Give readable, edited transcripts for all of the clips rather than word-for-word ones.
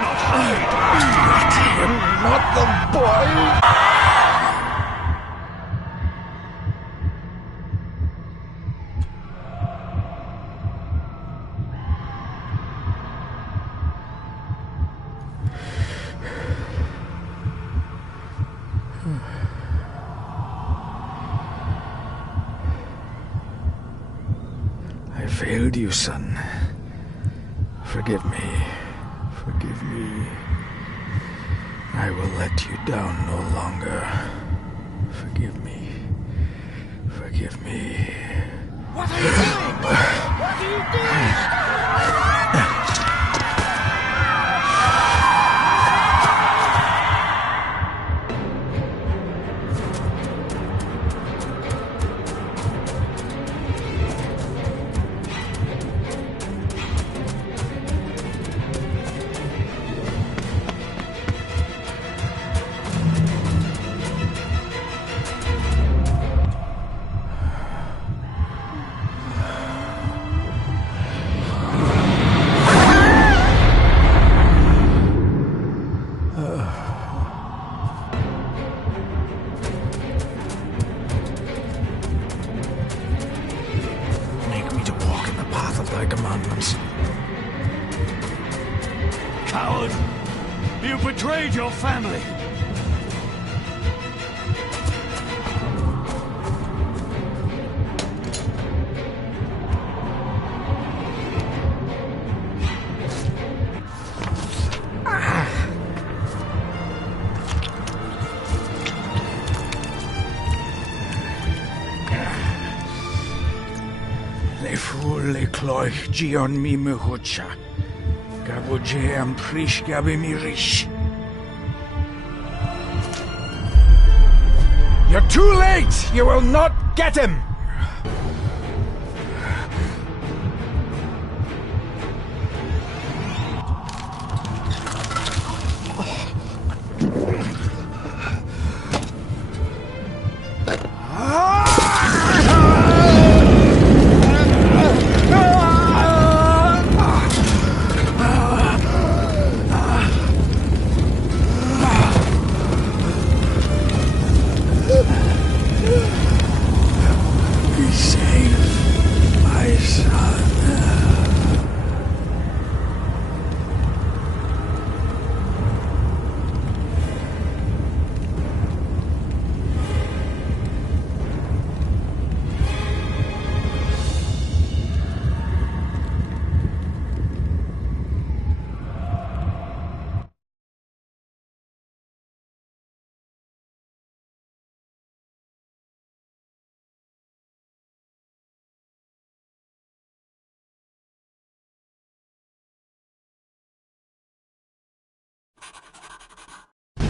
Not him, not the boy! I failed you, son. Forgive me. Forgive me. I will let you down no longer. Forgive me. Forgive me. What are you doing? What are you doing? Coward! You betrayed your family! Le fule cloich gion mi mehucha. Gaboje am prish gabe mi rish. You're too late! You will not get him!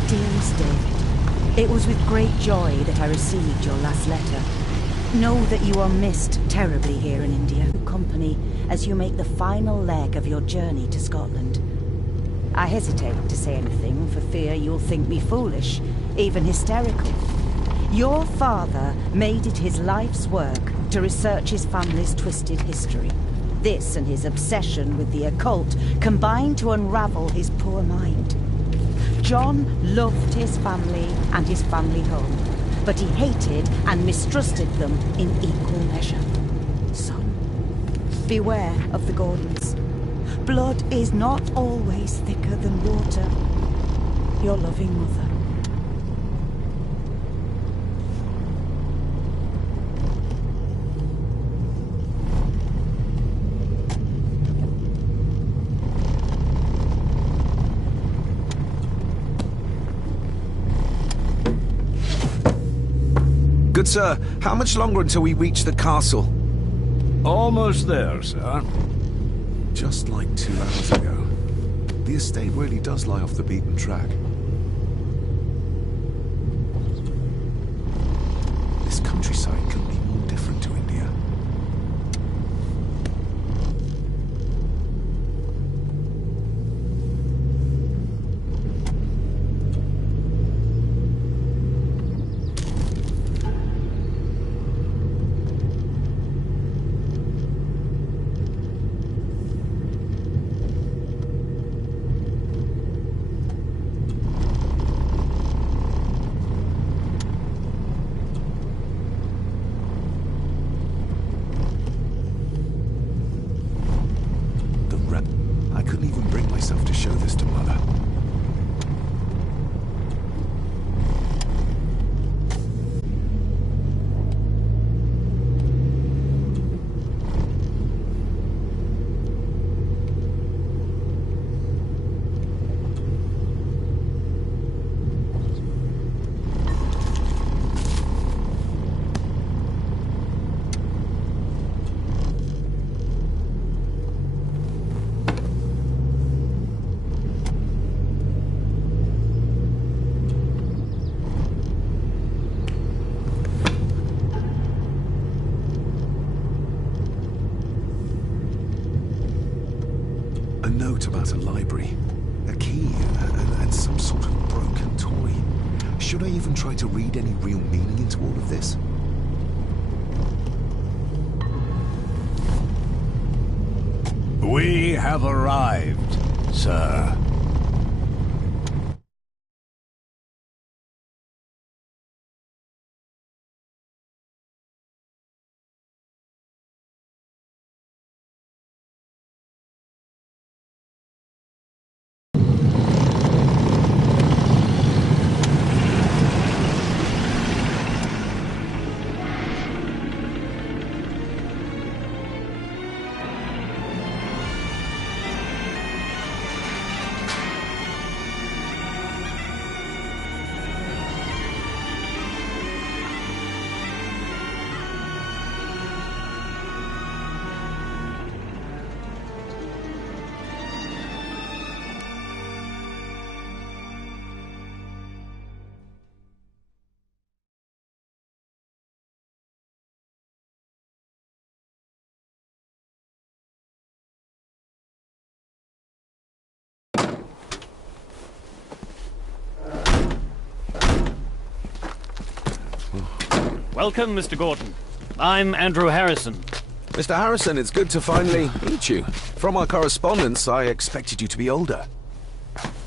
Dearest David, it was with great joy that I received your last letter. Know that you are missed terribly here in India. Company as you make the final leg of your journey to Scotland. I hesitate to say anything for fear you'll think me foolish, even hysterical. Your father made it his life's work to research his family's twisted history. This and his obsession with the occult combined to unravel his poor mind. John loved his family and his family home, but he hated and mistrusted them in equal measure. Son, beware of the Gordons. Blood is not always thicker than water. Your loving mother. Good sir, how much longer until we reach the castle? Almost there, sir. Just like 2 hours ago. The estate really does lie off the beaten track. This countryside couldn't be more different to India. Should I even try to read any real meaning into all of this? We have arrived, sir. Welcome, Mr. Gordon. I'm Andrew Harrison. Mr. Harrison, it's good to finally meet you. From our correspondence, I expected you to be older.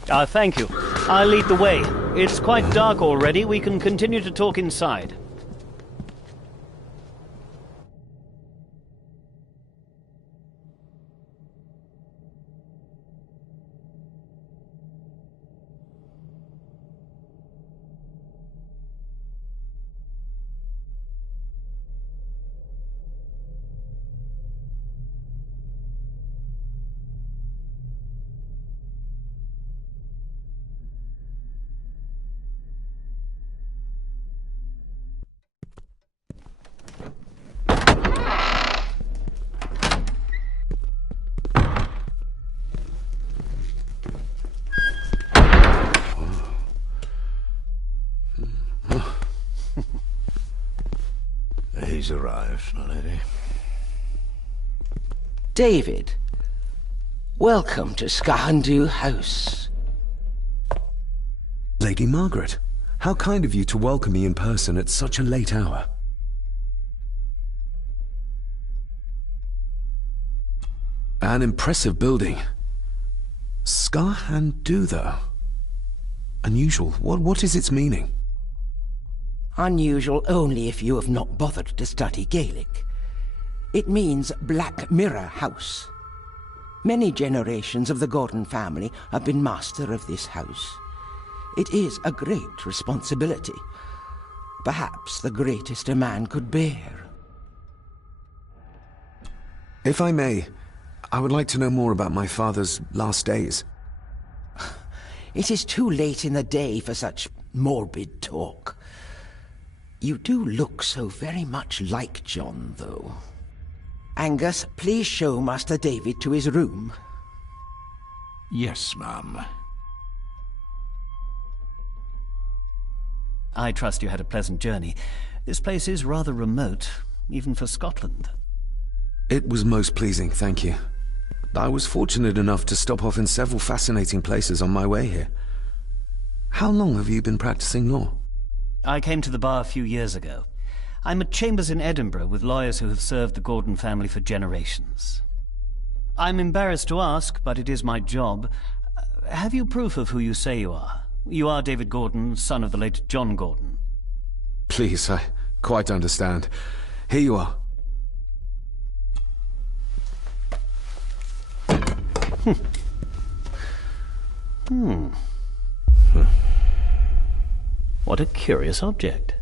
Thank you. I'll lead the way. It's quite dark already. We can continue to talk inside. He's arrived, my lady. David, welcome to Skahandu House. Lady Margaret, how kind of you to welcome me in person at such a late hour. An impressive building. Skahandu, though. Unusual. What is its meaning? Unusual only if you have not bothered to study Gaelic. It means Black Mirror House. Many generations of the Gordon family have been master of this house. It is a great responsibility. Perhaps the greatest a man could bear. If I may, I would like to know more about my father's last days. It is too late in the day for such morbid talk. You do look so very much like John, though. Angus, please show Master David to his room. Yes, ma'am. I trust you had a pleasant journey. This place is rather remote, even for Scotland. It was most pleasing, thank you. I was fortunate enough to stop off in several fascinating places on my way here. How long have you been practicing law? I came to the bar a few years ago. I'm at chambers in Edinburgh with lawyers who have served the Gordon family for generations. I'm embarrassed to ask, but it is my job. Have you proof of who you say you are? You are David Gordon, son of the late John Gordon. Please, I quite understand. Here you are. What a curious object.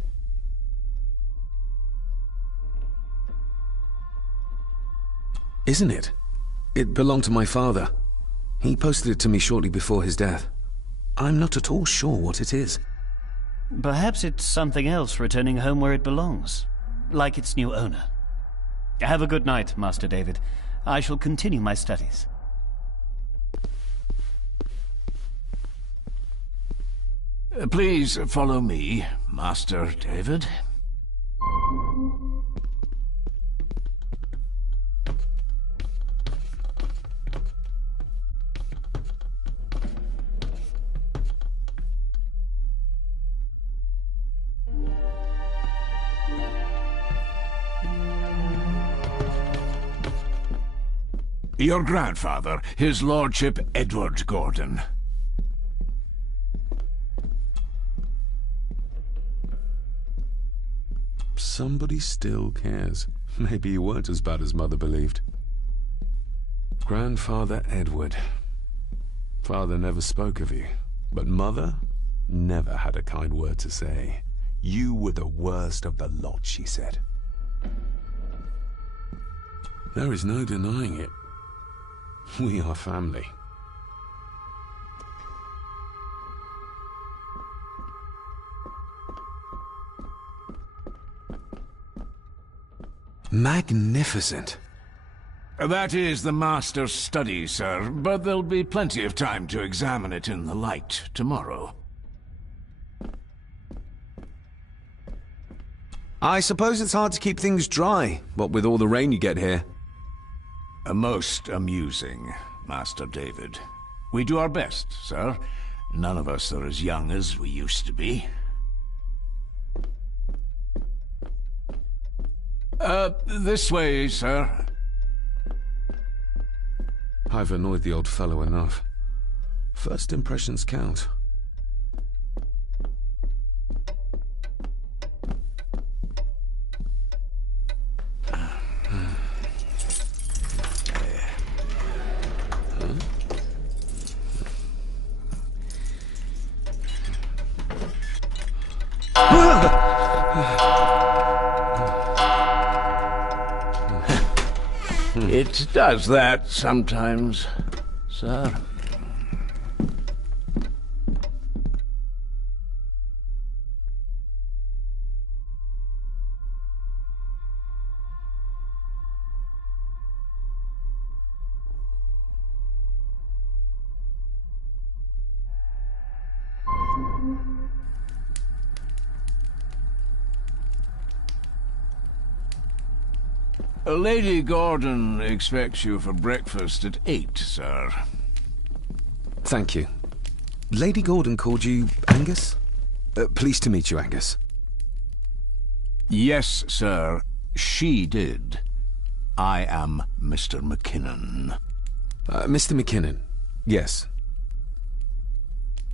Isn't it? It belonged to my father. He posted it to me shortly before his death. I'm not at all sure what it is. Perhaps it's something else returning home where it belongs, like its new owner. Have a good night, Master David. I shall continue my studies. Please follow me, Master David. Your grandfather, his lordship Edward Gordon. Somebody still cares. Maybe you weren't as bad as Mother believed. Grandfather Edward. Father never spoke of you, but Mother never had a kind word to say. You were the worst of the lot, she said. There is no denying it. We are family. Magnificent. That is the master's study, sir, but there'll be plenty of time to examine it in the light tomorrow. I suppose it's hard to keep things dry, what with all the rain you get here. Most amusing, Master David. We do our best, sir. None of us are as young as we used to be. This way, sir. I've annoyed the old fellow enough. First impressions count. It does that sometimes, sir. Lady Gordon expects you for breakfast at 8, sir. Thank you. Lady Gordon called you Angus? Pleased to meet you, Angus. Yes, sir. She did. I am Mr. McKinnon. Mr. McKinnon. Yes.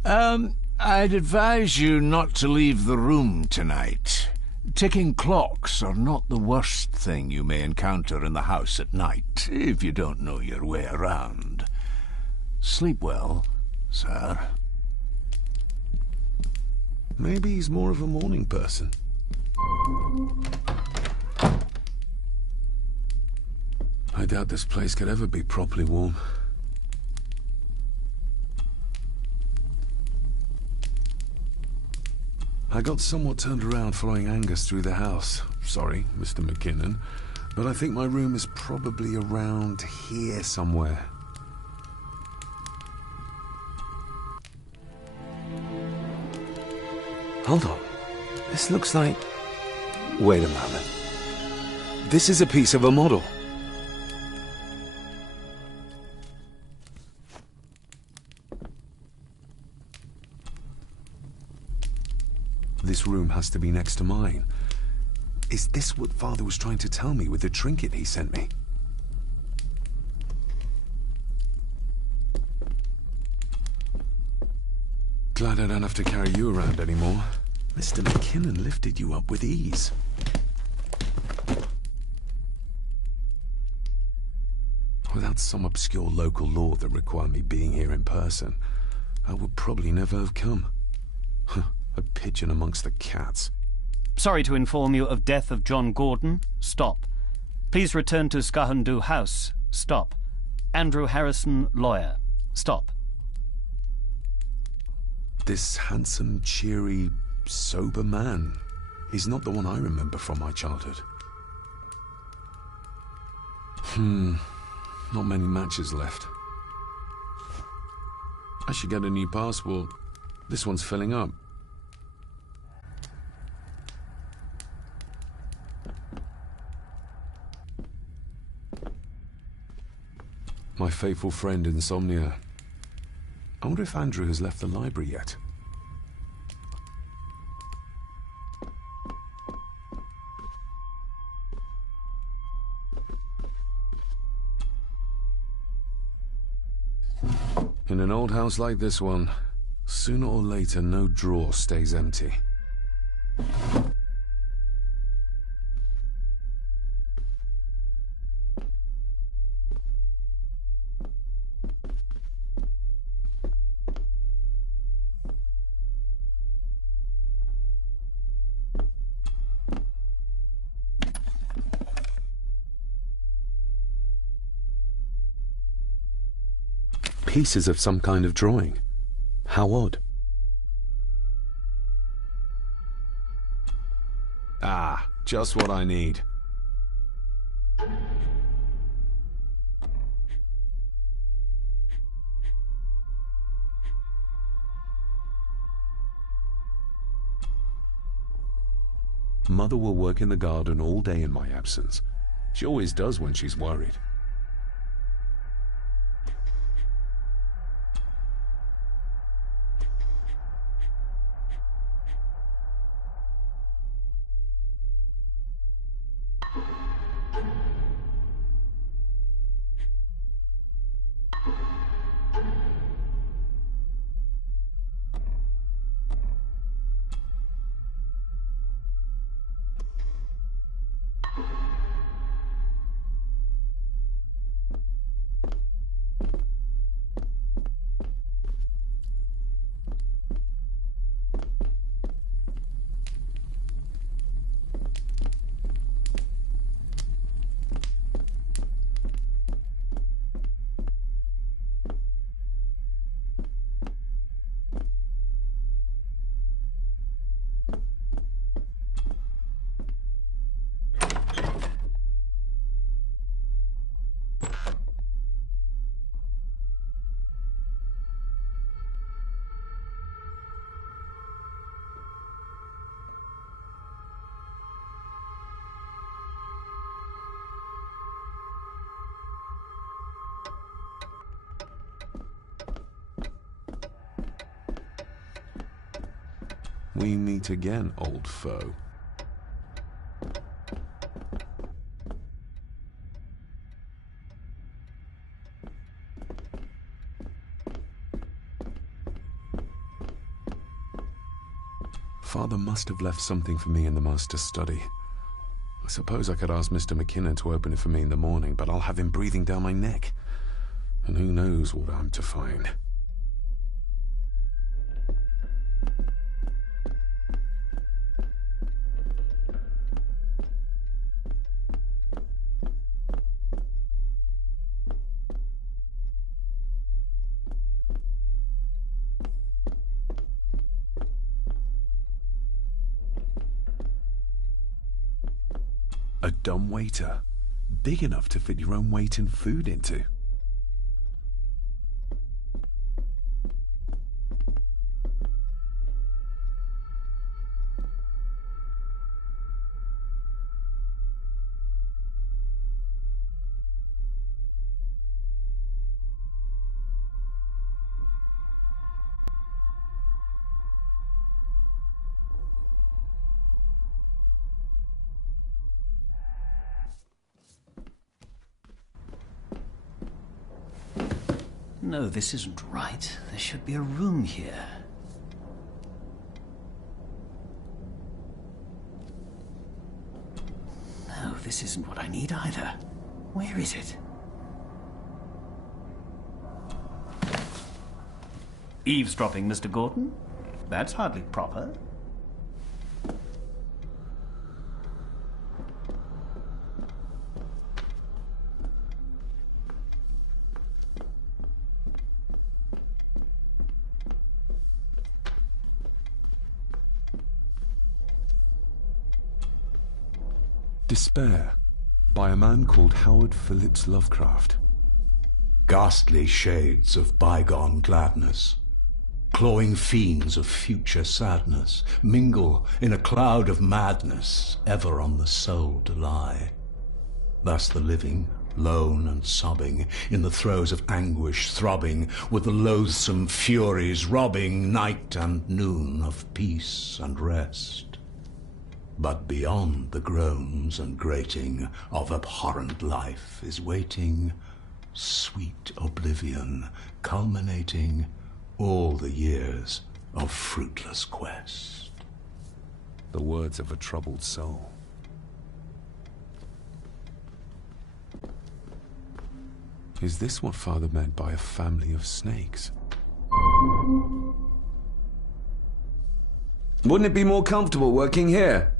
I'd advise you not to leave the room tonight. Ticking clocks are not the worst thing you may encounter in the house at night, if you don't know your way around. Sleep well, sir. Maybe he's more of a morning person. I doubt this place could ever be properly warm. I got somewhat turned around following Angus through the house. Sorry, Mr. McKinnon, but I think my room is probably around here somewhere. Hold on. This looks like... Wait a moment. This is a piece of a model. This room has to be next to mine. Is this what Father was trying to tell me with the trinket he sent me? Glad I don't have to carry you around anymore. Mr. McKinnon lifted you up with ease. Without some obscure local law that required me being here in person, I would probably never have come. A pigeon amongst the cats. Sorry to inform you of death of John Gordon. Stop. Please return to Skahandu House. Stop. Andrew Harrison, lawyer. Stop. This handsome, cheery, sober man is not the one I remember from my childhood. Not many matches left. I should get a new passport. This one's filling up. My faithful friend Insomnia. I wonder if Andrew has left the library yet. an old house like this one, sooner or later no drawer stays empty. Pieces of some kind of drawing. How odd. Ah, just what I need. Mother will work in the garden all day in my absence. She always does when she's worried. We meet again, old foe. Father must have left something for me in the master's study. I suppose I could ask Mr. McKinnon to open it for me in the morning, but I'll have him breathing down my neck. And who knows what I'm to find. A dumbwaiter, big enough to fit your own weight and food into. No, this isn't right. There should be a room here. No, this isn't what I need either. Where is it? Eavesdropping, Mr. Gordon? That's hardly proper. Despair, by a man called Howard Phillips Lovecraft. Ghastly shades of bygone gladness, clawing fiends of future sadness, mingle in a cloud of madness, ever on the soul to lie. Thus the living, lone and sobbing, in the throes of anguish throbbing, with the loathsome furies robbing night and noon of peace and rest. But beyond the groans and grating of abhorrent life is waiting sweet oblivion, culminating all the years of fruitless quest. The words of a troubled soul. Is this what Father meant by a family of snakes? Wouldn't it be more comfortable working here?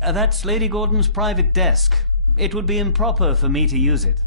That's Lady Gordon's private desk. It would be improper for me to use it.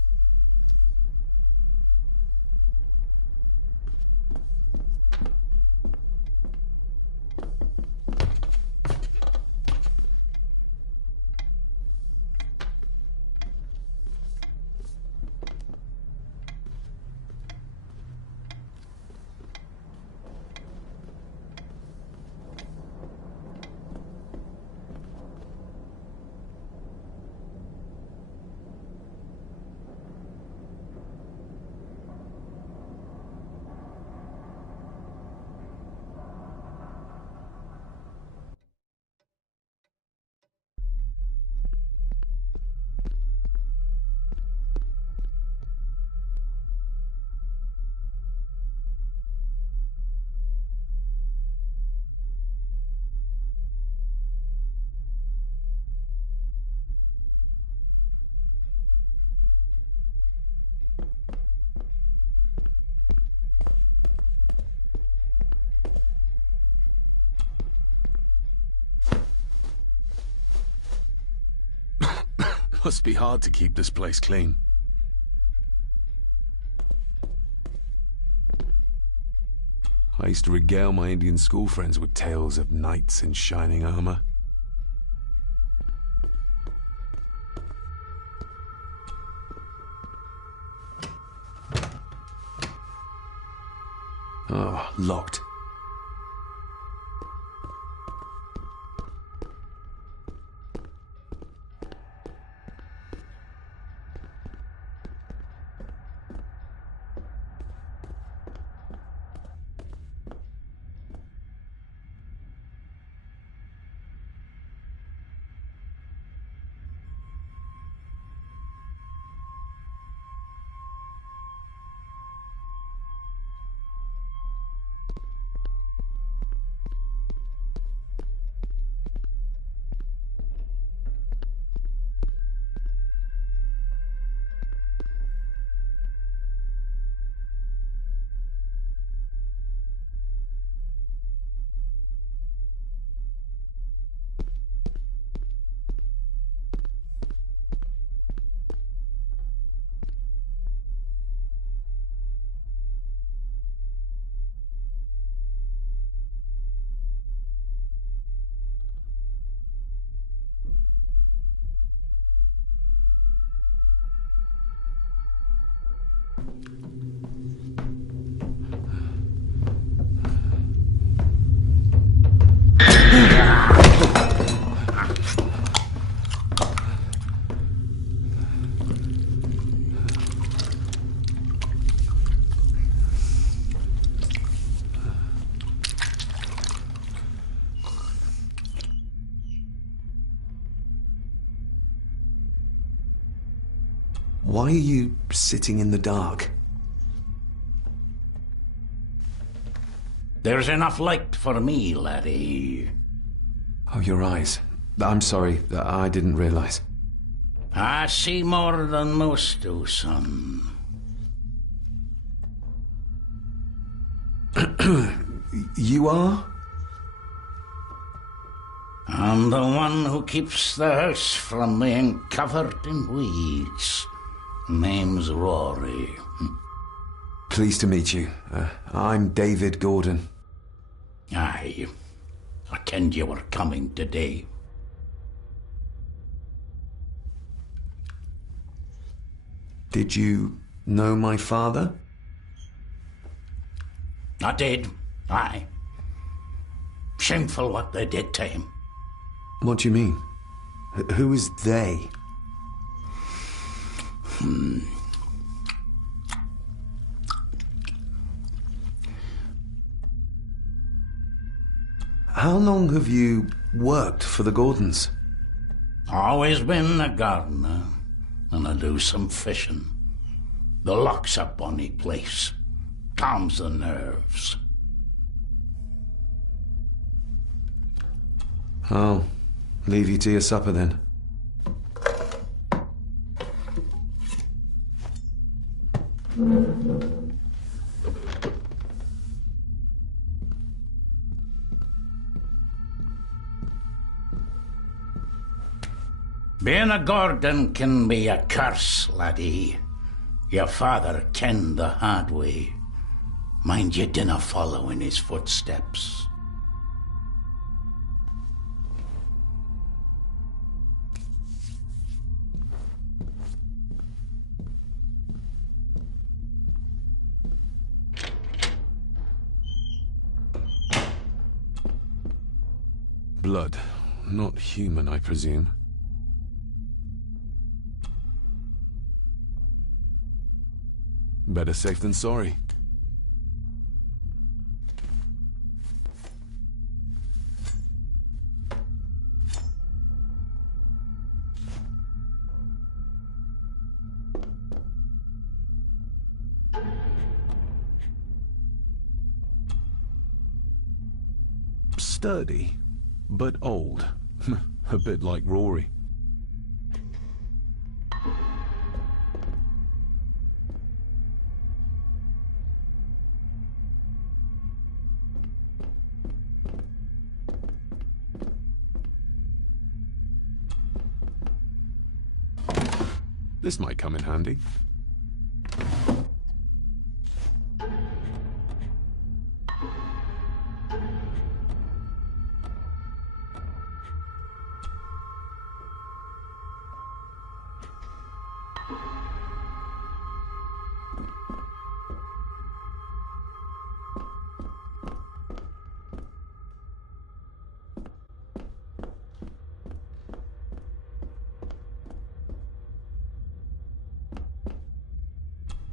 Must be hard to keep this place clean. I used to regale my Indian school friends with tales of knights in shining armor. Oh, locked. Why are you sitting in the dark? There's enough light for me, laddie. Oh, your eyes. I'm sorry, I didn't realize. I see more than most do, son. You are? I'm the one who keeps the house from being covered in weeds. Name's Rory. Pleased to meet you. I'm David Gordon. Aye. I kenned you were coming today. Did you know my father? I did. Aye. Shameful what they did to him. What do you mean? Who is they? How long have you worked for the Gordons? Always been a gardener, and I do some fishing. The lock's a bonny place. Calms the nerves. I'll leave you to your supper then. Being a Gordon can be a curse, laddie. Your father kenned the hard way. Mind you dinna follow in his footsteps. Blood, not human, I presume. Better safe than sorry. Sturdy, but old. A bit like Rory. This might come in handy.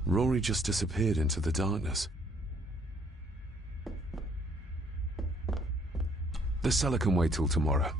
Rory just disappeared into the darkness. The cellar can wait till tomorrow.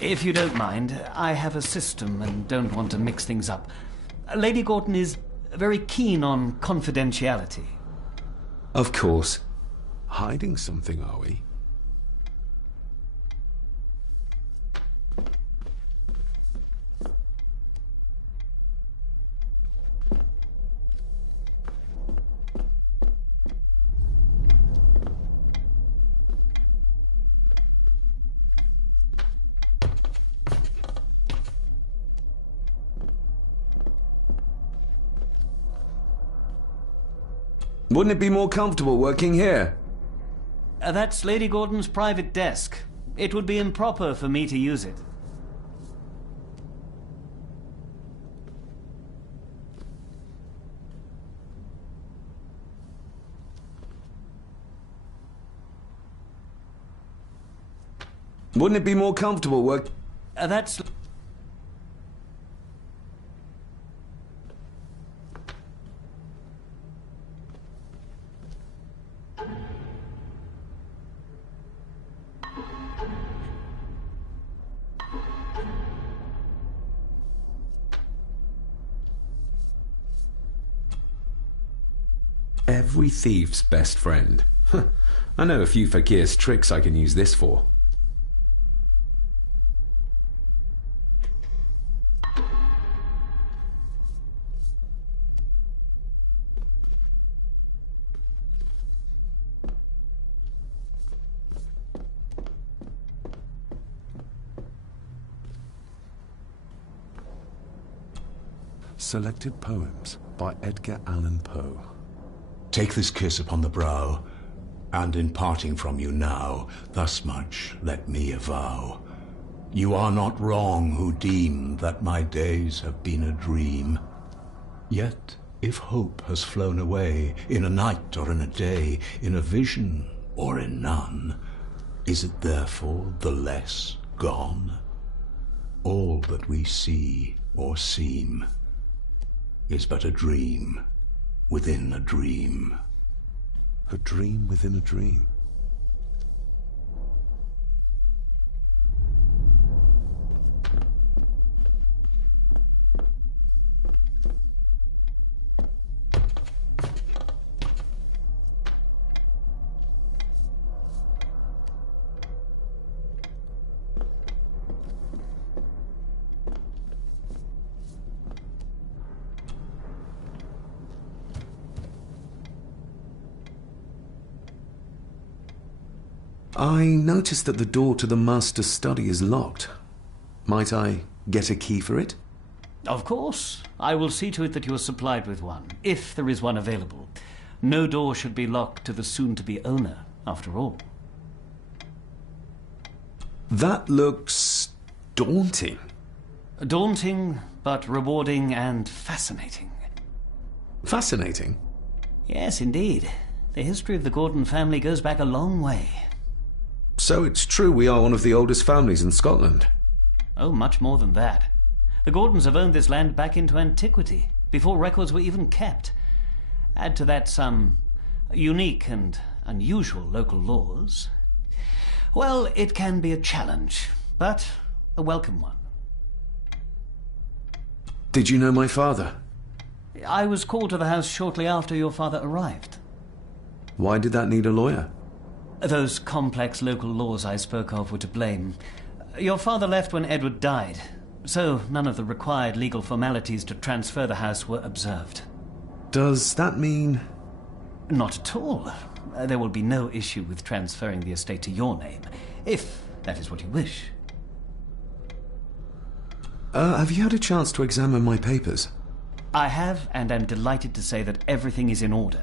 If you don't mind, I have a system and don't want to mix things up. Lady Gordon is very keen on confidentiality. Of course. Hiding something, are we? Wouldn't it be more comfortable working here? That's Lady Gordon's private desk. It would be improper for me to use it. Wouldn't it be more comfortable work... That's... every thief's best friend. I know a few fakir's tricks I can use this for. Selected Poems by Edgar Allan Poe. Take this kiss upon the brow, and in parting from you now, thus much let me avow. You are not wrong who deem that my days have been a dream. Yet, if hope has flown away, in a night or in a day, in a vision or in none, is it therefore the less gone? All that we see or seem is but a dream within a dream. A dream within a dream. I noticed that the door to the master's study is locked. Might I get a key for it? Of course. I will see to it that you are supplied with one, if there is one available. No door should be locked to the soon-to-be owner, after all. That looks daunting. Daunting, but rewarding and fascinating. Fascinating? Yes, indeed. The history of the Gordon family goes back a long way. So it's true we are one of the oldest families in Scotland? Oh, much more than that. The Gordons have owned this land back into antiquity, before records were even kept. Add to that some unique and unusual local laws. Well, it can be a challenge, but a welcome one. Did you know my father? I was called to the house shortly after your father arrived. Why did that need a lawyer? Those complex local laws I spoke of were to blame. Your father left when Edward died, so none of the required legal formalities to transfer the house were observed. Does that mean... Not at all. There will be no issue with transferring the estate to your name, if that is what you wish. Have you had a chance to examine my papers? I have, and am delighted to say that everything is in order.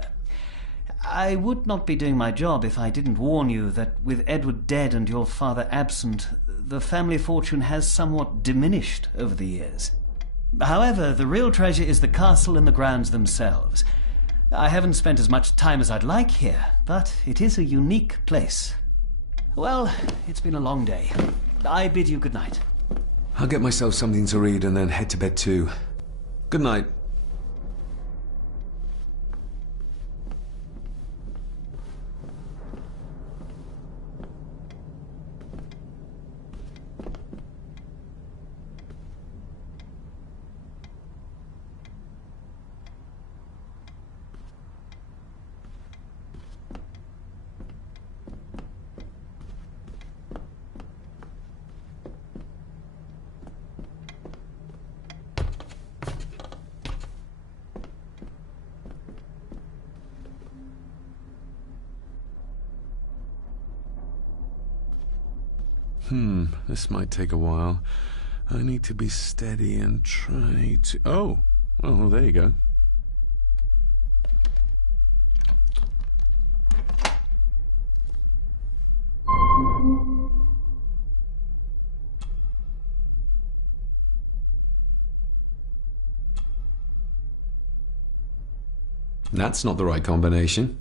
I would not be doing my job if I didn't warn you that with Edward dead and your father absent, the family fortune has somewhat diminished over the years. However, the real treasure is the castle and the grounds themselves. I haven't spent as much time as I'd like here, but it is a unique place. Well, it's been a long day. I bid you good night. I'll get myself something to read and then head to bed too. Good night. This might take a while. I need to be steady and try to... Oh, well, there you go. That's not the right combination.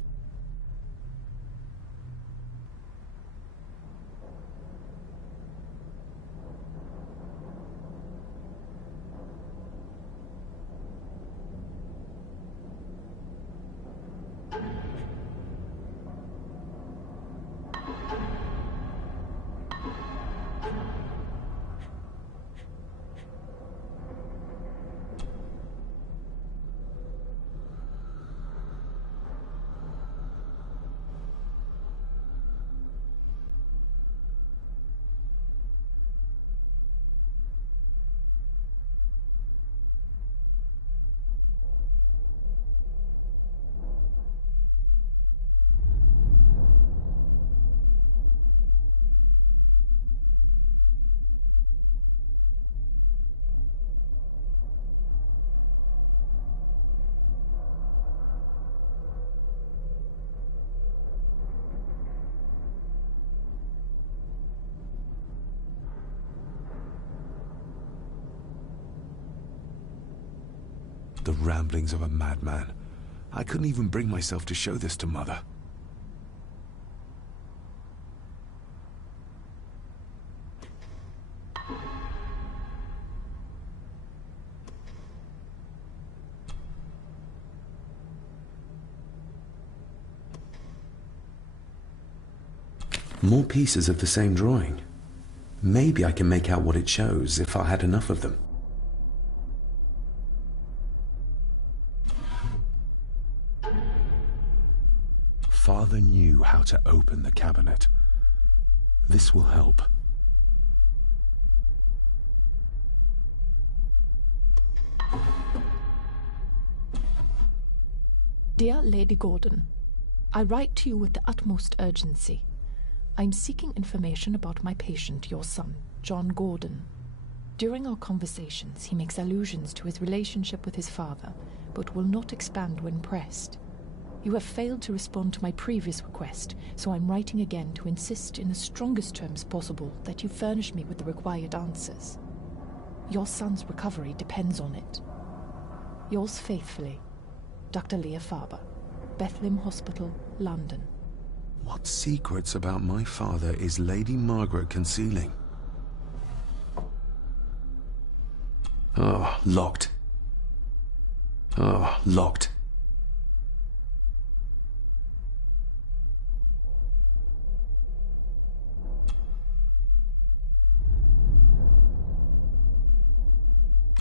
The ramblings of a madman. I couldn't even bring myself to show this to Mother. More pieces of the same drawing. Maybe I can make out what it shows if I had enough of them. Father knew how to open the cabinet. This will help. Dear Lady Gordon, I write to you with the utmost urgency. I'm seeking information about my patient, your son, John Gordon. During our conversations, he makes allusions to his relationship with his father, but will not expand when pressed. You have failed to respond to my previous request, so I'm writing again to insist in the strongest terms possible that you furnish me with the required answers. Your son's recovery depends on it. Yours faithfully, Dr. Leah Farber, Bethlehem Hospital, London. What secrets about my father is Lady Margaret concealing? Oh, locked. Oh, locked.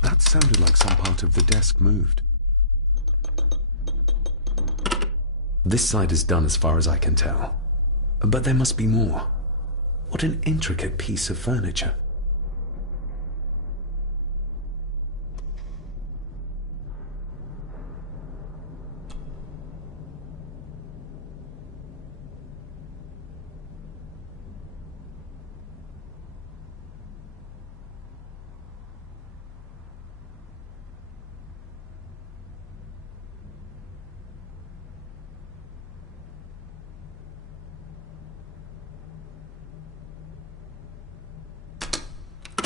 That sounded like some part of the desk moved. This side is done as far as I can tell. But there must be more. What an intricate piece of furniture.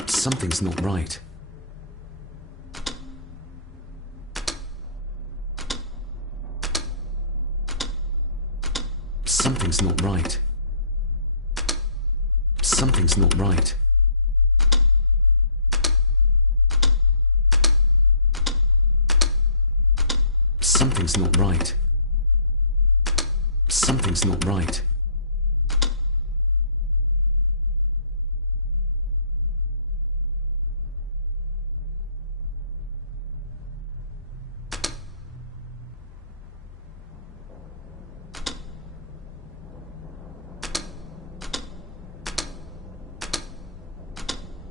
Something's not right. Something's not right. Something's not right. Something's not right. Something's not right.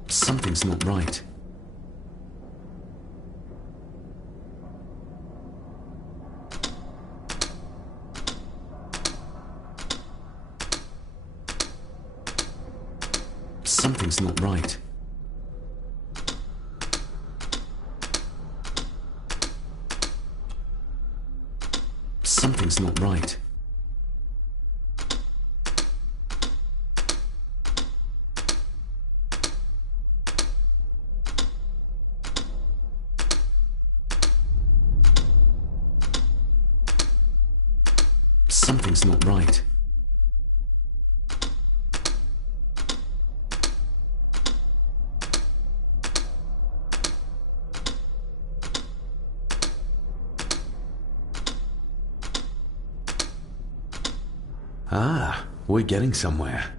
Something's not right. Something's not right. Something's not right. Something's not right. Ah, we're getting somewhere.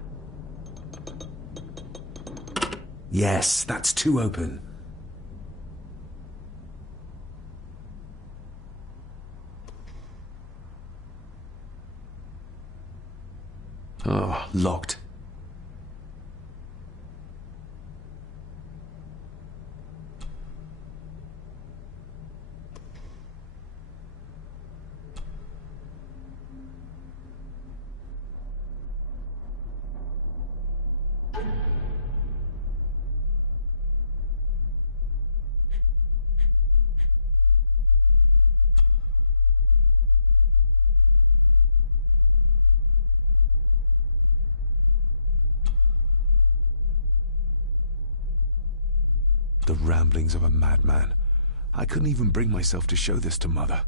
Yes, that's too open. Oh, locked. The ramblings of a madman. I couldn't even bring myself to show this to Mother.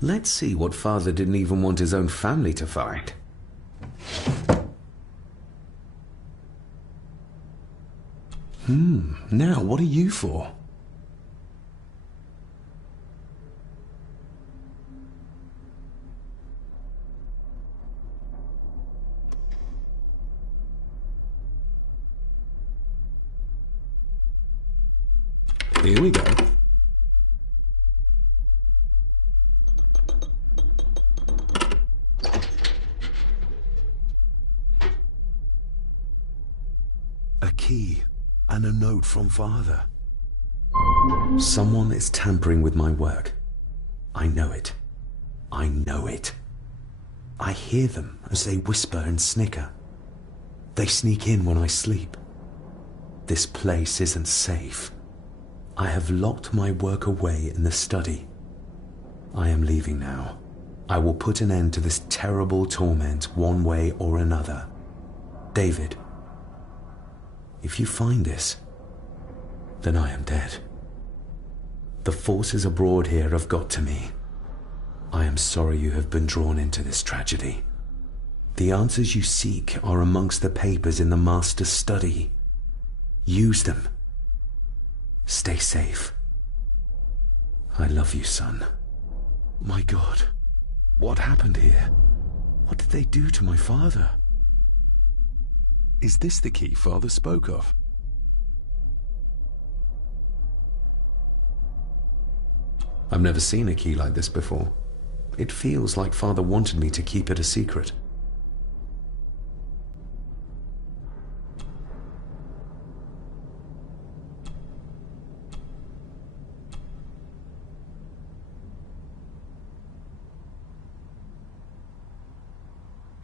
Let's see what Father didn't even want his own family to find. Now what are you for? Here we go. A key and a note from Father. Someone is tampering with my work. I know it. I know it. I hear them as they whisper and snicker. They sneak in when I sleep. This place isn't safe. I have locked my work away in the study. I am leaving now. I will put an end to this terrible torment one way or another. David, if you find this, then I am dead. The forces abroad here have got to me. I am sorry you have been drawn into this tragedy. The answers you seek are amongst the papers in the Master's study. Use them. Stay safe. I love you, son. My God, what happened here? What did they do to my father? Is this the key Father spoke of? I've never seen a key like this before. It feels like Father wanted me to keep it a secret.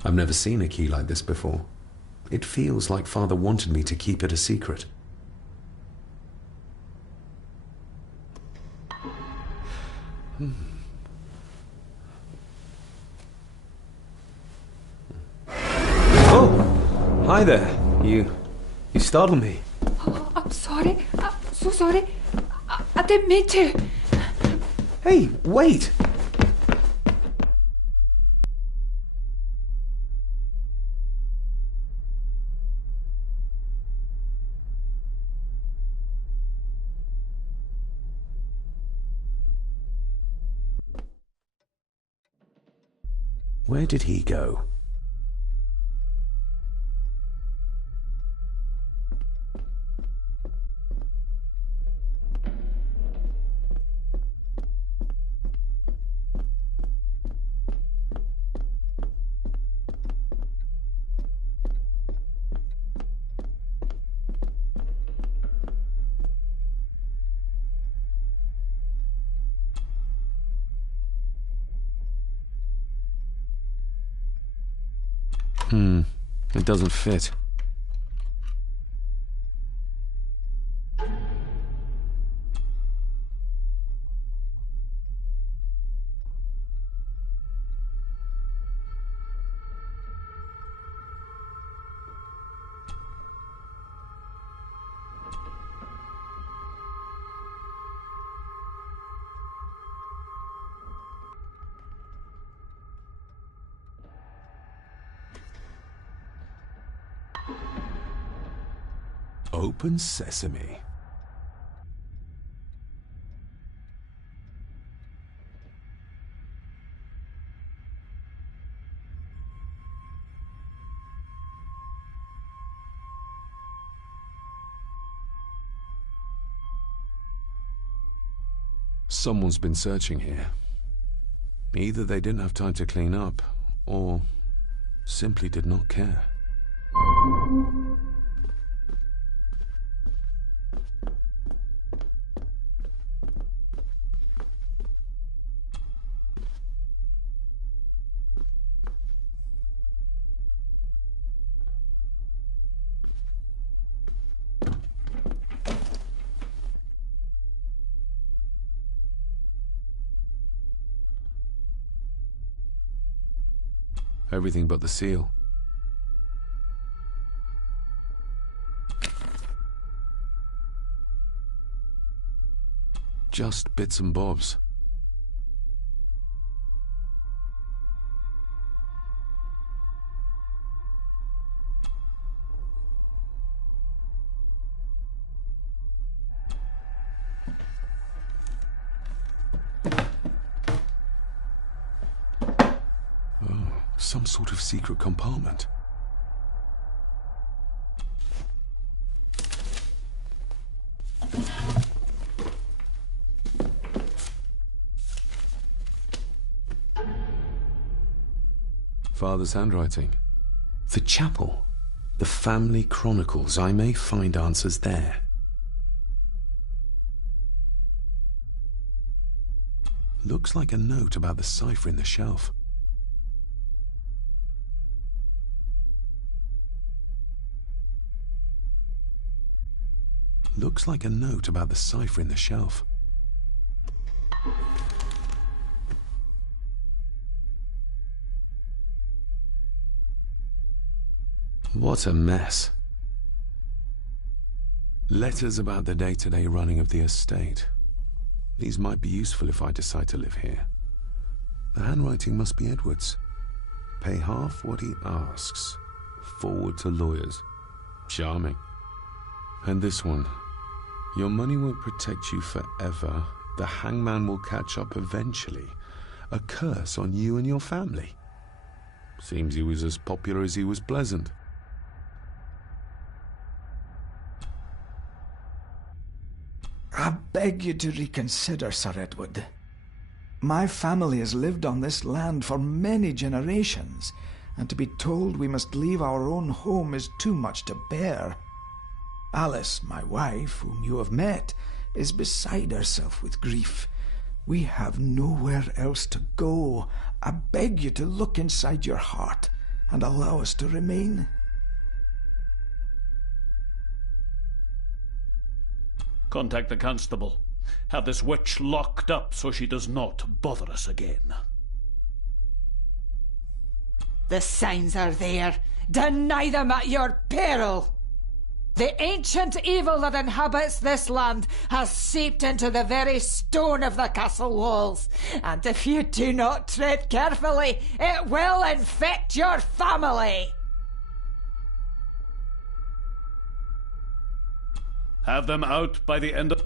I've never seen a key like this before. It feels like Father wanted me to keep it a secret. Oh! Hi there. You startled me. Oh, I'm sorry. I'm so sorry. I didn't mean to. Hey, wait! Where did he go? It doesn't fit. Open sesame. Someone's been searching here. Either they didn't have time to clean up, or simply did not care. Everything but the seal. Just bits and bobs. Some sort of secret compartment. Father's handwriting. The chapel. The family chronicles. I may find answers there. Looks like a note about the cipher in the shelf. Looks like a note about the cipher in the shelf. What a mess. Letters about the day-to-day running of the estate. These might be useful if I decide to live here. The handwriting must be Edward's. Pay half what he asks. Forward to lawyers. Charming. And this one. Your money won't protect you forever. The hangman will catch up eventually. A curse on you and your family. Seems he was as popular as he was pleasant. I beg you to reconsider, Sir Edward. My family has lived on this land for many generations, and to be told we must leave our own home is too much to bear. Alice, my wife, whom you have met, is beside herself with grief. We have nowhere else to go. I beg you to look inside your heart and allow us to remain. Contact the constable. Have this witch locked up so she does not bother us again. The signs are there. Deny them at your peril. The ancient evil that inhabits this land has seeped into the very stone of the castle walls, and if you do not tread carefully, it will infect your family. Have them out by the end of...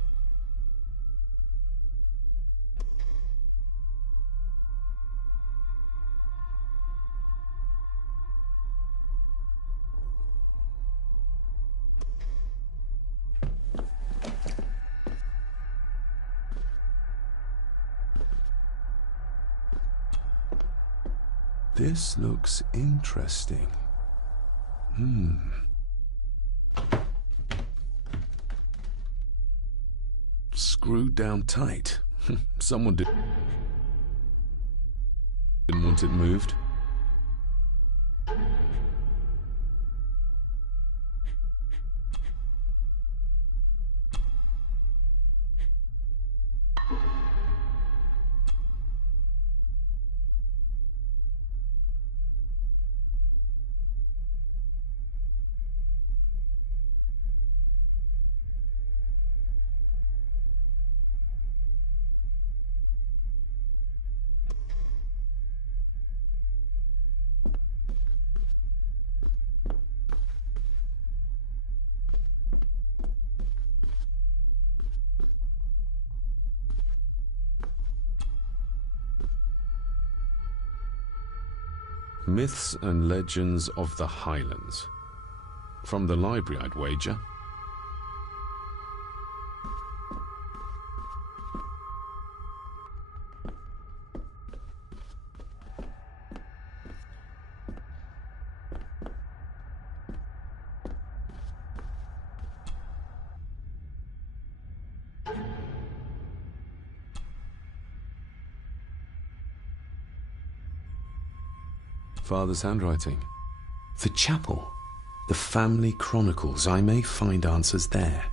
This looks interesting. Screwed down tight. Someone didn't want it moved. Myths and Legends of the Highlands. From the library, I'd wager. Father's handwriting. The chapel. The family chronicles. I may find answers there.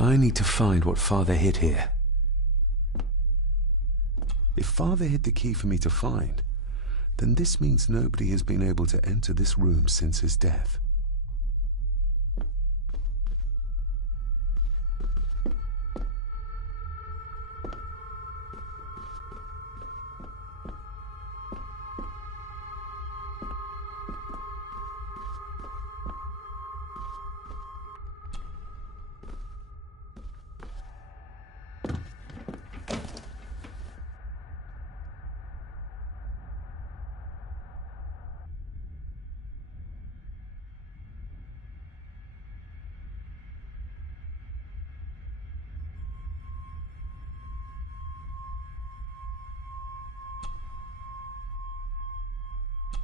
I need to find what Father hid here. If Father hid the key for me to find, then this means nobody has been able to enter this room since his death.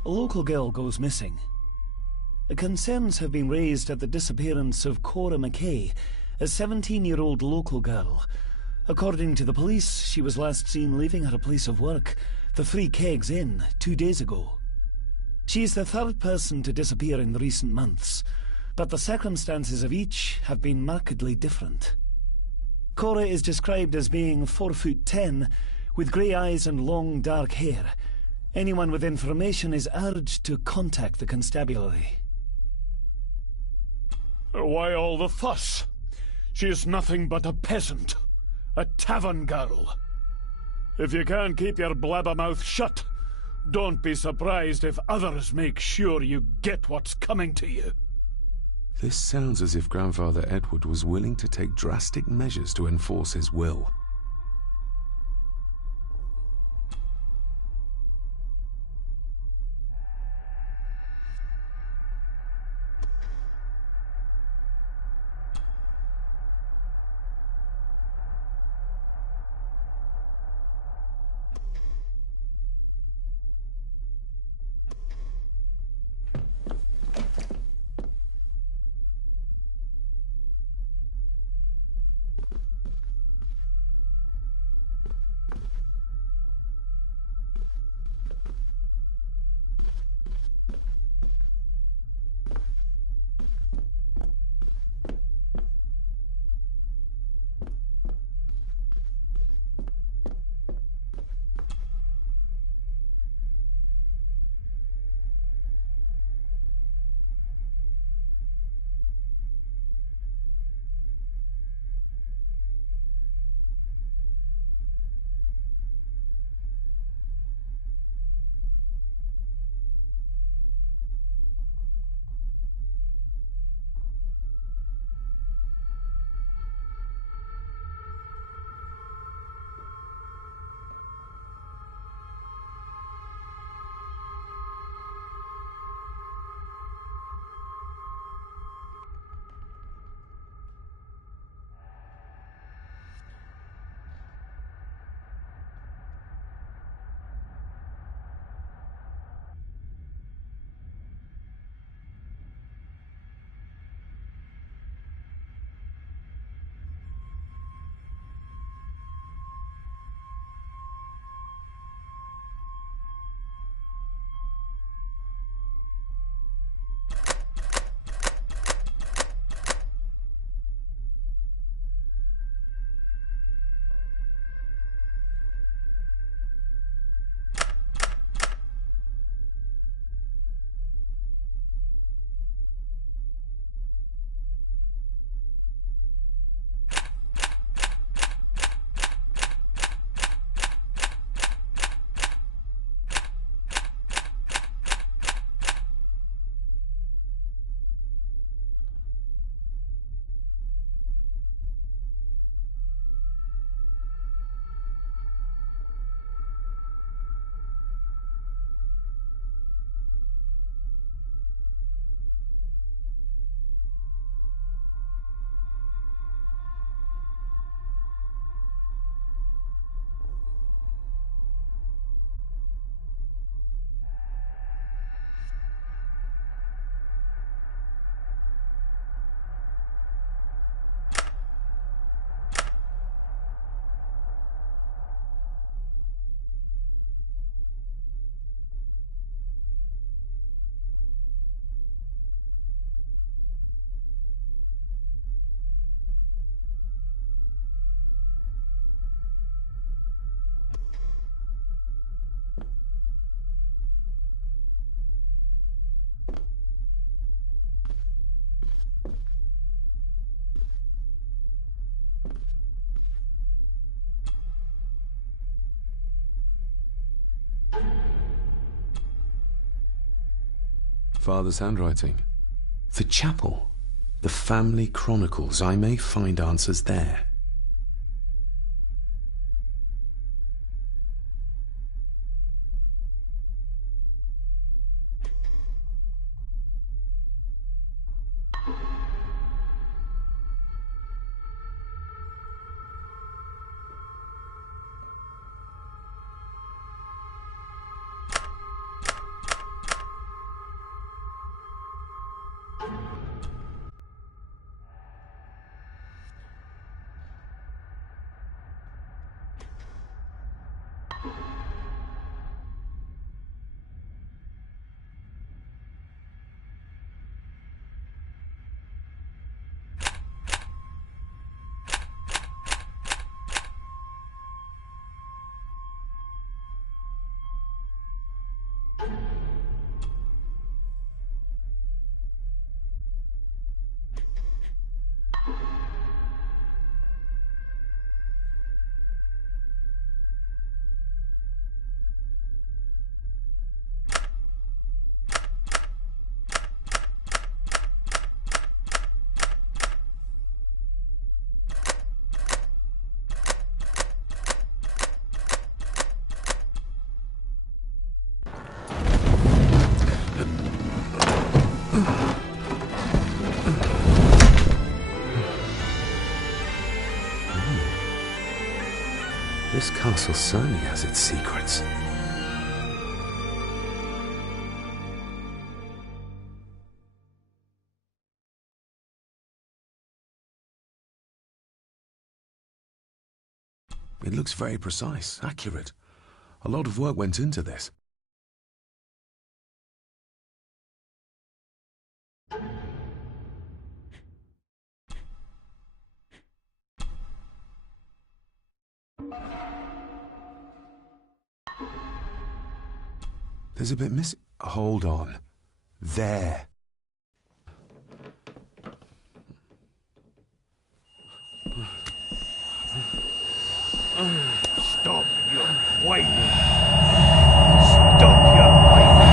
A local girl goes missing. Concerns have been raised at the disappearance of Cora McKay, a 17-year-old local girl. According to the police, she was last seen leaving her place of work, the Three Kegs Inn, 2 days ago. She is the third person to disappear in the recent months, but the circumstances of each have been markedly different. Cora is described as being 4'10", with grey eyes and long dark hair. Anyone with information is urged to contact the constabulary. Why all the fuss? She is nothing but a peasant. A tavern girl. If you can't keep your blabbermouth shut, don't be surprised if others make sure you get what's coming to you. This sounds as if Grandfather Edward was willing to take drastic measures to enforce his will. Father's handwriting. The chapel. The family chronicles. I may find answers there. This castle certainly has its secrets. It looks very precise, accurate. A lot of work went into this. There's a bit missing. Hold on. There. Stop your whining. Stop your whining.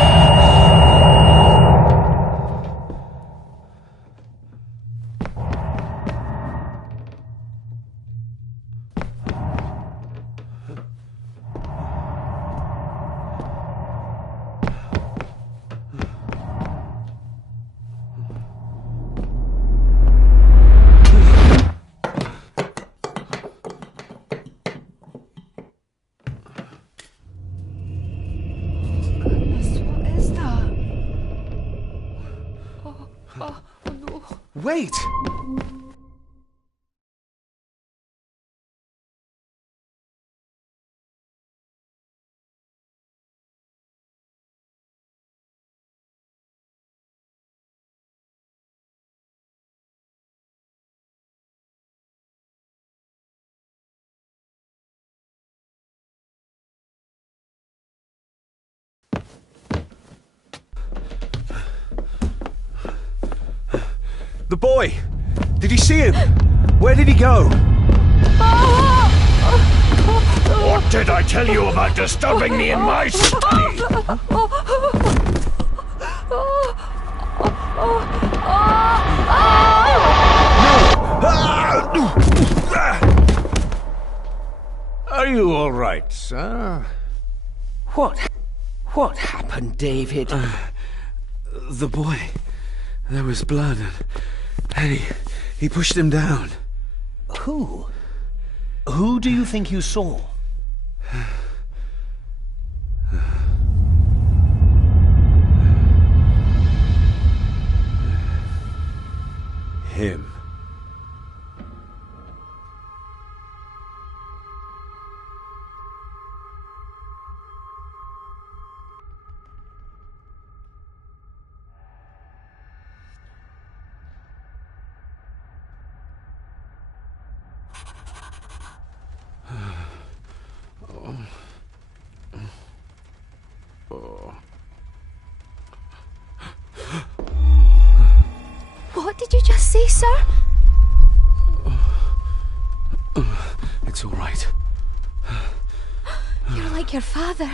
Wait! The boy! Did you see him? Where did he go? What did I tell you about disturbing me in my study? Are you all right, sir? What happened, David? The boy. There was blood, and he pushed him down. Who? Who do you think you saw? Him. What did you just say, sir? It's all right. You're like your father.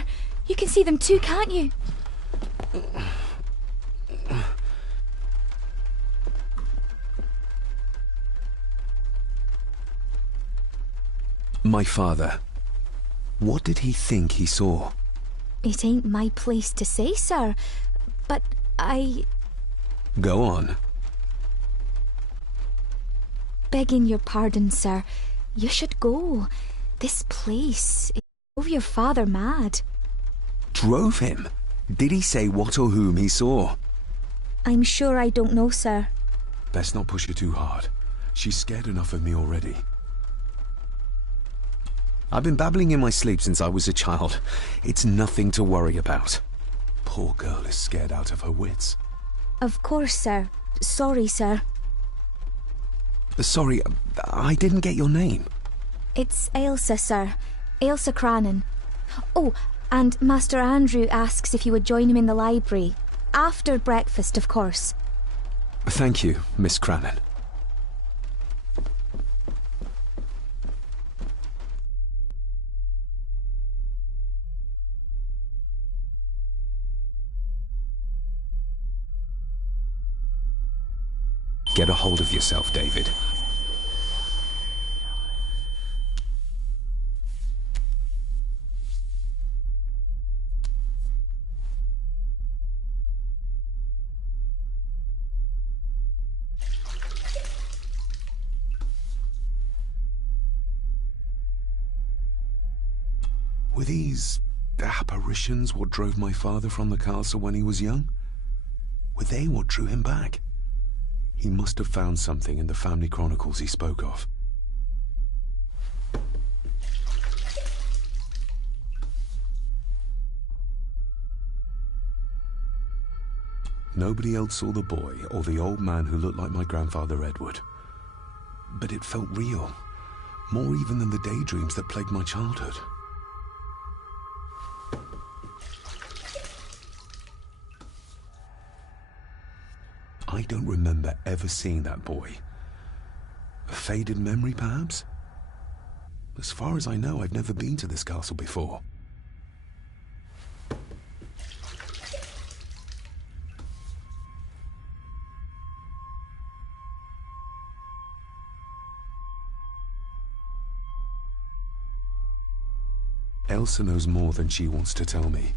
You can see them too, can't you? My father. What did he think he saw? It ain't my place to say, sir, but I... Go on. Begging your pardon, sir, you should go. This place, it drove your father mad. Drove him? Did he say what or whom he saw? I'm sure I don't know, sir. Best not push her too hard. She's scared enough of me already. I've been babbling in my sleep since I was a child. It's nothing to worry about. Poor girl is scared out of her wits. Of course, sir. Sorry, sir. Sorry, I didn't get your name. It's Ailsa, sir. Ailsa Crannan. Oh, and Master Andrew asks if you would join him in the library. After breakfast, of course. Thank you, Miss Crannan. Get a hold of yourself, David. Were these apparitions what drove my father from the castle when he was young? Were they what drew him back? He must have found something in the family chronicles he spoke of. Nobody else saw the boy or the old man who looked like my grandfather Edward. But it felt real, more even than the daydreams that plagued my childhood. I don't remember ever seeing that boy. A faded memory, perhaps? As far as I know, I've never been to this castle before. Elsa knows more than she wants to tell me.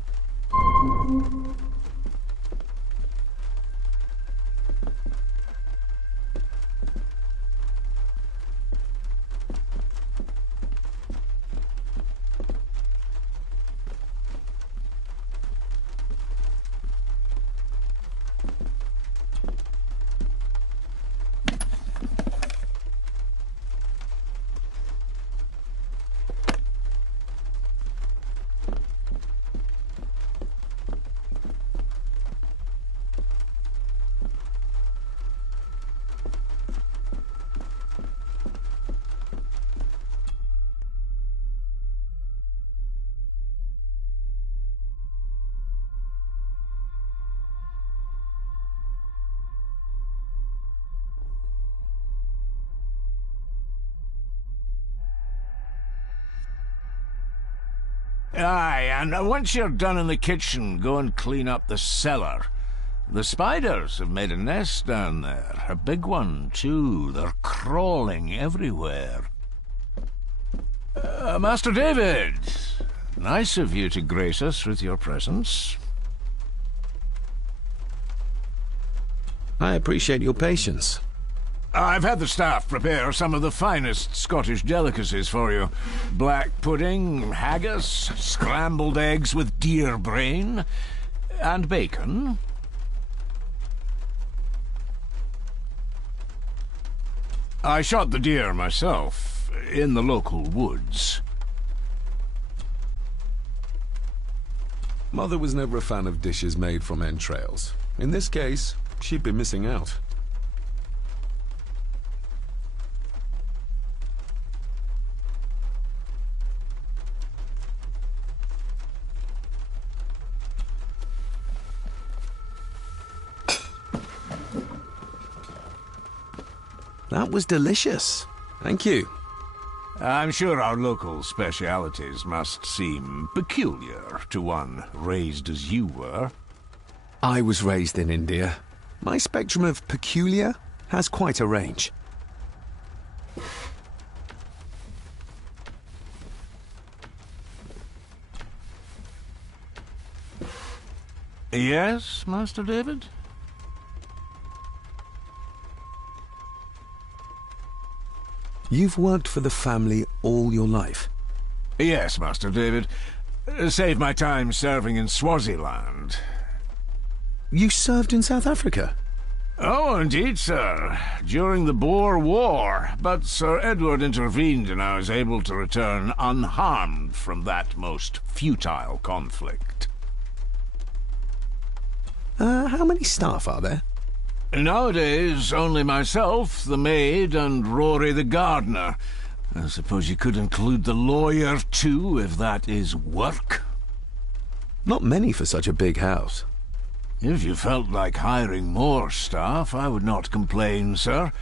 Aye, and once you're done in the kitchen, go and clean up the cellar. The spiders have made a nest down there. A big one, too. They're crawling everywhere. Master David, nice of you to grace us with your presence. I appreciate your patience. I've had the staff prepare some of the finest Scottish delicacies for you. Black pudding, haggis, scrambled eggs with deer brain, and bacon. I shot the deer myself, in the local woods. Mother was never a fan of dishes made from entrails. In this case, she'd be missing out. That was delicious. Thank you. I'm sure our local specialities must seem peculiar to one raised as you were. I was raised in India. My spectrum of peculiar has quite a range. Yes, Master David? You've worked for the family all your life? Yes, Master David. Save my time serving in Swaziland. You served in South Africa? Oh, indeed, sir. During the Boer War. But Sir Edward intervened and I was able to return unharmed from that most futile conflict. How many staff are there? Nowadays, only myself, the maid, and Rory the gardener. I suppose you could include the lawyer, too, if that is work. Not many for such a big house. If you felt like hiring more staff, I would not complain, sir.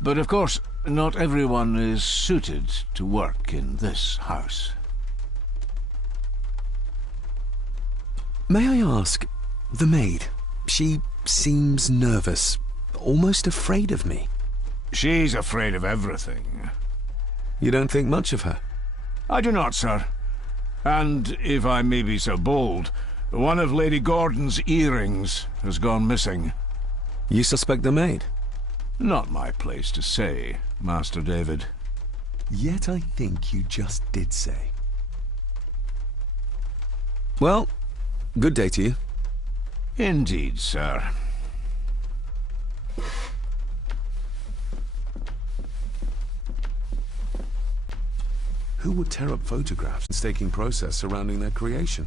But of course, not everyone is suited to work in this house. May I ask, the maid, she seems nervous, almost afraid of me. She's afraid of everything. You don't think much of her? I do not, sir. And, if I may be so bold, one of Lady Gordon's earrings has gone missing. You suspect the maid? Not my place to say, Master David. Yet I think you just did say. Well, good day to you. Indeed, sir. Who would tear up photographs and staking process surrounding their creation?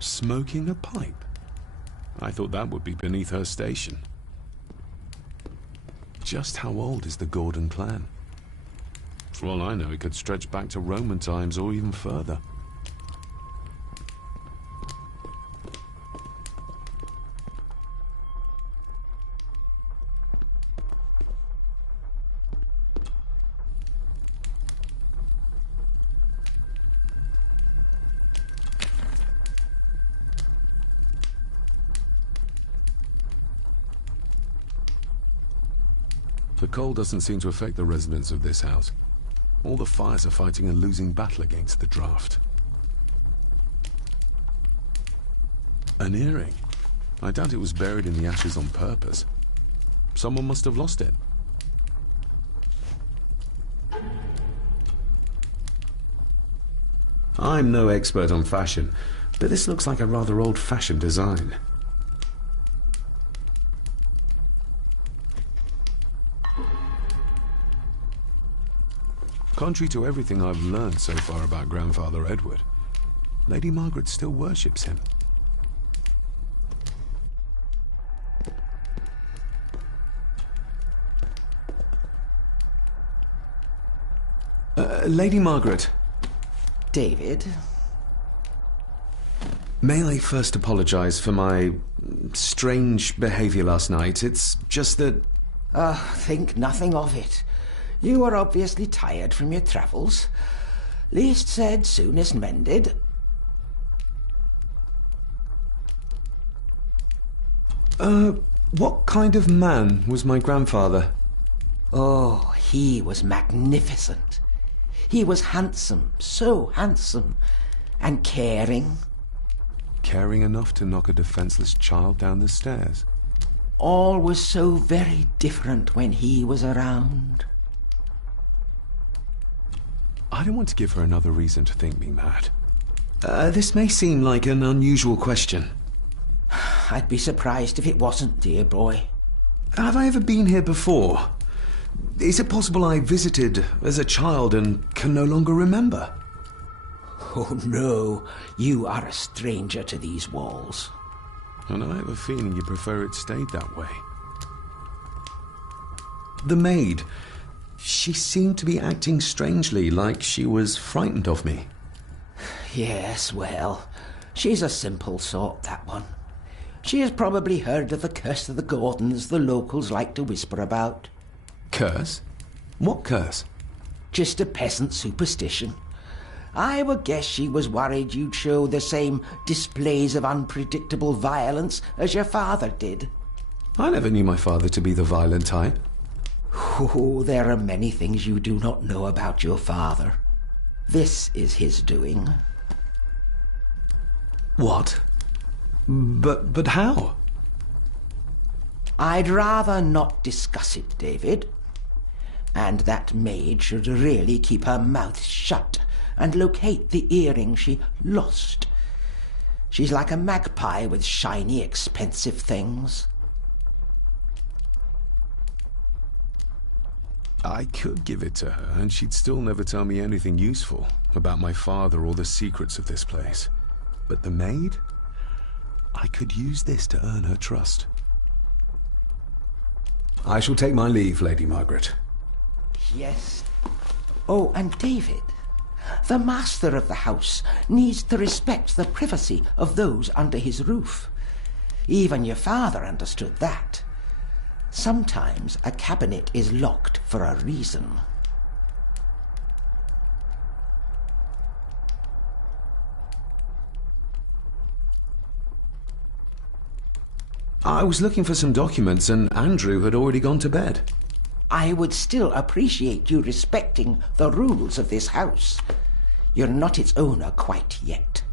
Smoking a pipe? I thought that would be beneath her station. Just how old is the Gordon clan? For all I know, it could stretch back to Roman times or even further. The cold doesn't seem to affect the residents of this house. All the fires are fighting a losing battle against the draft. An earring? I doubt it was buried in the ashes on purpose. Someone must have lost it. I'm no expert on fashion, but this looks like a rather old-fashioned design. Contrary to everything I've learned so far about Grandfather Edward, Lady Margaret still worships him. Lady Margaret. David? May I first apologize for my strange behavior last night? It's just that... Think nothing of it. You are obviously tired from your travels. Least said, soonest mended. What kind of man was my grandfather? Oh, he was magnificent. He was handsome, so handsome, and caring. Caring enough to knock a defenseless child down the stairs. All was so very different when he was around. I don't want to give her another reason to think me mad. This may seem like an unusual question. I'd be surprised if it wasn't, dear boy. Have I ever been here before? Is it possible I visited as a child and can no longer remember? Oh no, you are a stranger to these walls. And I have a feeling you prefer it stayed that way. The maid. She seemed to be acting strangely, like she was frightened of me. Yes, well, she's a simple sort, that one. She has probably heard of the curse of the Gordons the locals like to whisper about. Curse? What curse? Just a peasant superstition. I would guess she was worried you'd show the same displays of unpredictable violence as your father did. I never knew my father to be the violent type. Oh, there are many things you do not know about your father. This is his doing. What? But how? I'd rather not discuss it, David. And that maid should really keep her mouth shut and locate the earring she lost. She's like a magpie with shiny, expensive things. I could give it to her, and she'd still never tell me anything useful about my father or the secrets of this place. But the maid? I could use this to earn her trust. I shall take my leave, Lady Margaret. Yes. Oh, and David, the master of the house needs to respect the privacy of those under his roof. Even your father understood that. Sometimes a cabinet is locked for a reason. I was looking for some documents and Andrew had already gone to bed. I would still appreciate you respecting the rules of this house. You're not its owner quite yet.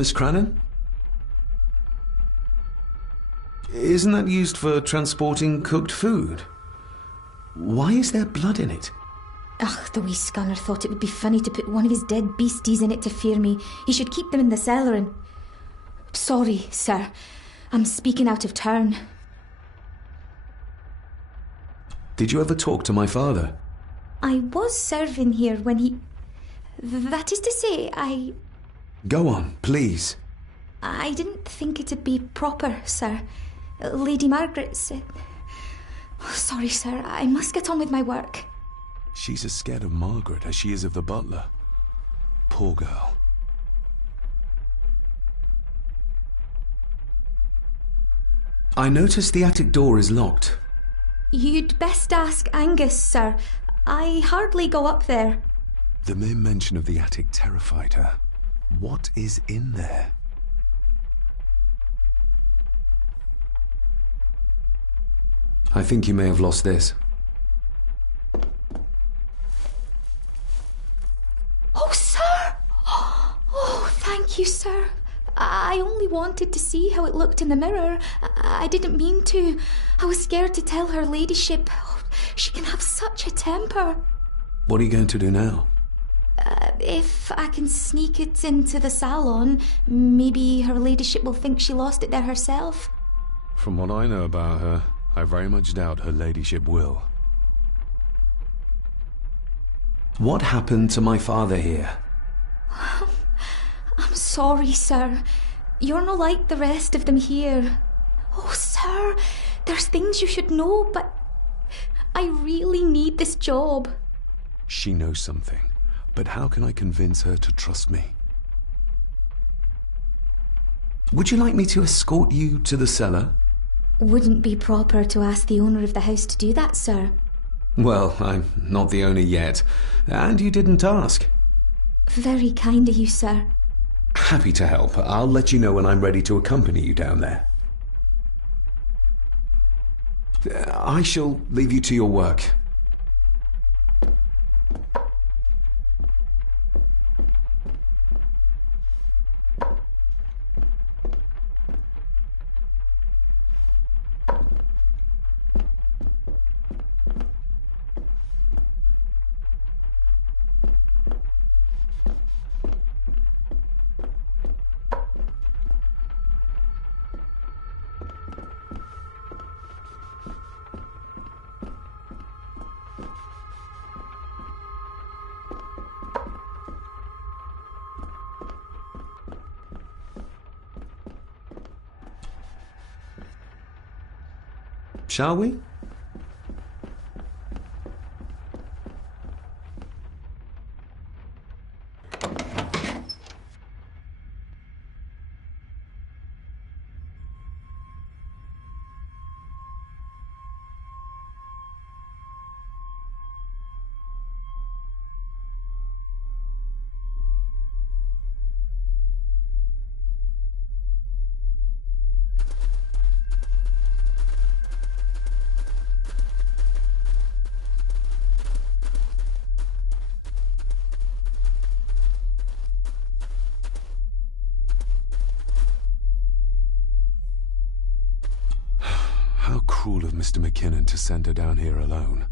Miss Crannan? Isn't that used for transporting cooked food? Why is there blood in it? Ugh, the wee scunner thought it would be funny to put one of his dead beasties in it to fear me. He should keep them in the cellar and... Sorry, sir. I'm speaking out of turn. Did you ever talk to my father? I was serving here when he... That is to say, Go on, please. I didn't think it'd be proper, sir. Lady Margaret said... Sorry, sir, I must get on with my work. She's as scared of Margaret as she is of the butler. Poor girl. I notice the attic door is locked. You'd best ask Angus, sir. I hardly go up there. The mere mention of the attic terrified her. What is in there? I think you may have lost this. Oh, sir! Oh, thank you, sir. I only wanted to see how it looked in the mirror. I didn't mean to. I was scared to tell her ladyship. Oh, she can have such a temper. What are you going to do now? If I can sneak it into the salon, maybe her ladyship will think she lost it there herself. From what I know about her, I very much doubt her ladyship will. What happened to my father here? I'm sorry, sir. You're not like the rest of them here. Oh, sir, there's things you should know, but I really need this job. She knows something, but how can I convince her to trust me? Would you like me to escort you to the cellar? Wouldn't be proper to ask the owner of the house to do that, sir. Well, I'm not the owner yet, and you didn't ask. Very kind of you, sir. Happy to help. I'll let you know when I'm ready to accompany you down there. I shall leave you to your work. Shall we? How cruel of Mr. McKinnon to send her down here alone.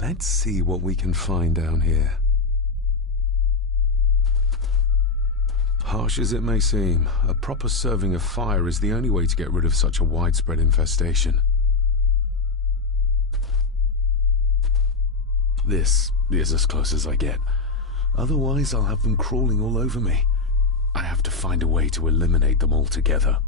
Let's see what we can find down here. Harsh as it may seem, a proper serving of fire is the only way to get rid of such a widespread infestation. This is as close as I get. Otherwise, I'll have them crawling all over me. I have to find a way to eliminate them altogether.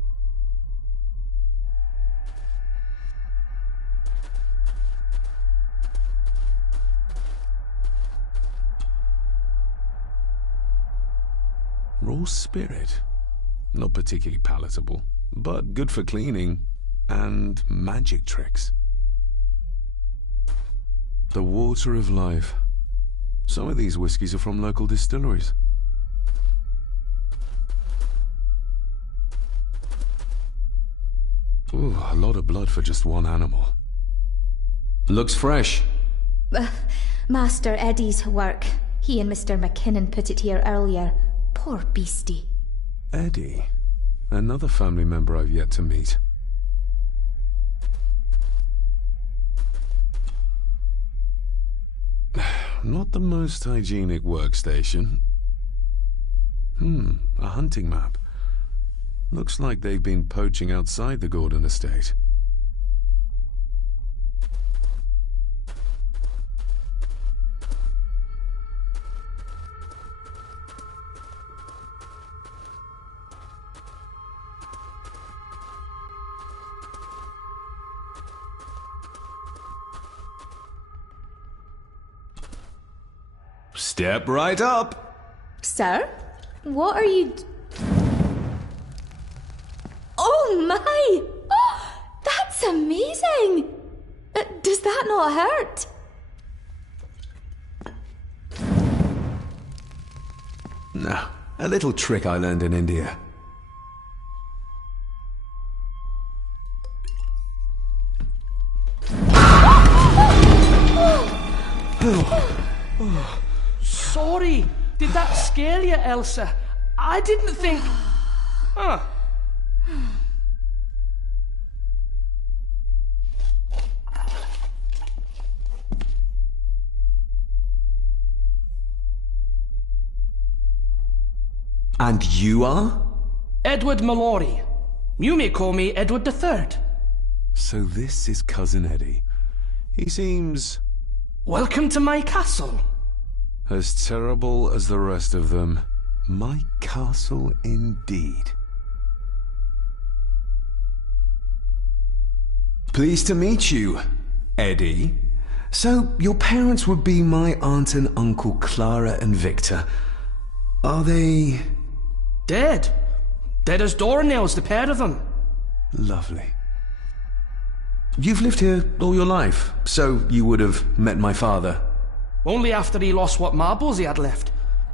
Raw spirit. Not particularly palatable, but good for cleaning and magic tricks. The water of life. Some of these whiskies are from local distilleries. Ooh, a lot of blood for just one animal. Looks fresh. Master Eddie's work. He and Mr. McKinnon put it here earlier. Poor beastie. Eddie? Another family member I've yet to meet. Not the most hygienic workstation. A hunting map. Looks like they've been poaching outside the Gordon estate. Step right up. Sir? What are you... Oh my! Oh, that's amazing! Does that not hurt? No, a little trick I learned in India. Sorry, did that scare you, Elsa? I didn't think... Huh. And you are? Edward Mallory. You may call me Edward III. So this is Cousin Eddie. He seems... Welcome to my castle. as terrible as the rest of them. My castle indeed. Pleased to meet you, Eddie. So, your parents would be my aunt and uncle Clara and Victor. Are they... Dead. Dead as doornails, the pair of them. Lovely. You've lived here all your life, so you would have met my father. Only after he lost what marbles he had left.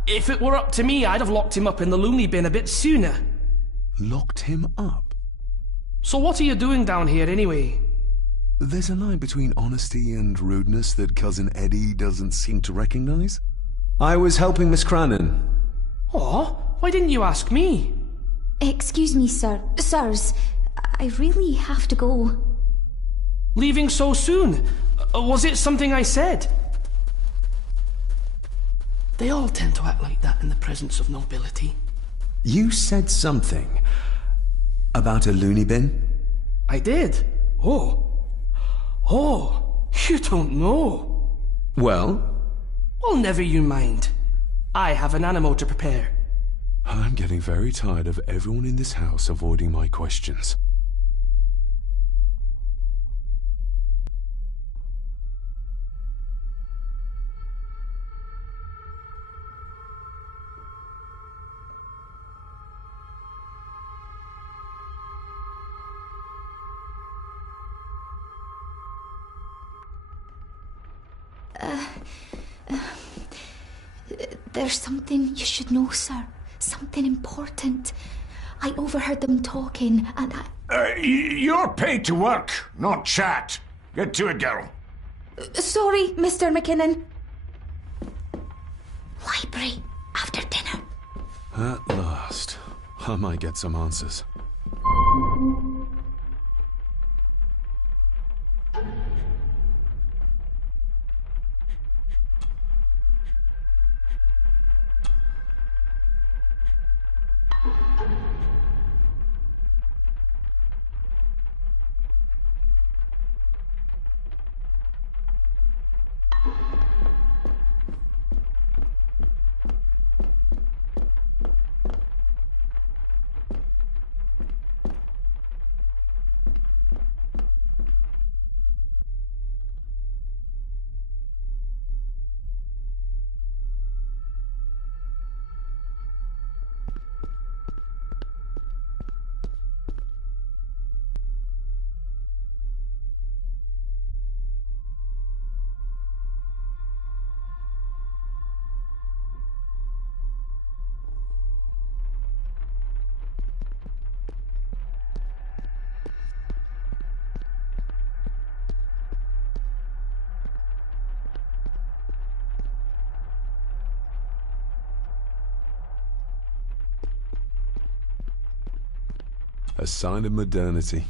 If it were up to me, I'd have locked him up in the loony bin a bit sooner. Locked him up? So what are you doing down here anyway? There's a line between honesty and rudeness that Cousin Eddie doesn't seem to recognize. I was helping Miss Crannan. Oh, why didn't you ask me? Excuse me, sir. Sirs, I really have to go. Leaving so soon? Was it something I said? They all tend to act like that in the presence of nobility. You said something about a loony bin? I did. Oh, you don't know. Well? Well, never you mind. I have an animal to prepare. I'm getting very tired of everyone in this house avoiding my questions. There's something you should know, sir. Something important. I overheard them talking, and You're paid to work, not chat. Get to it, girl. Sorry, Mr. McKinnon. Library, after dinner. At last. I might get some answers. A sign of modernity,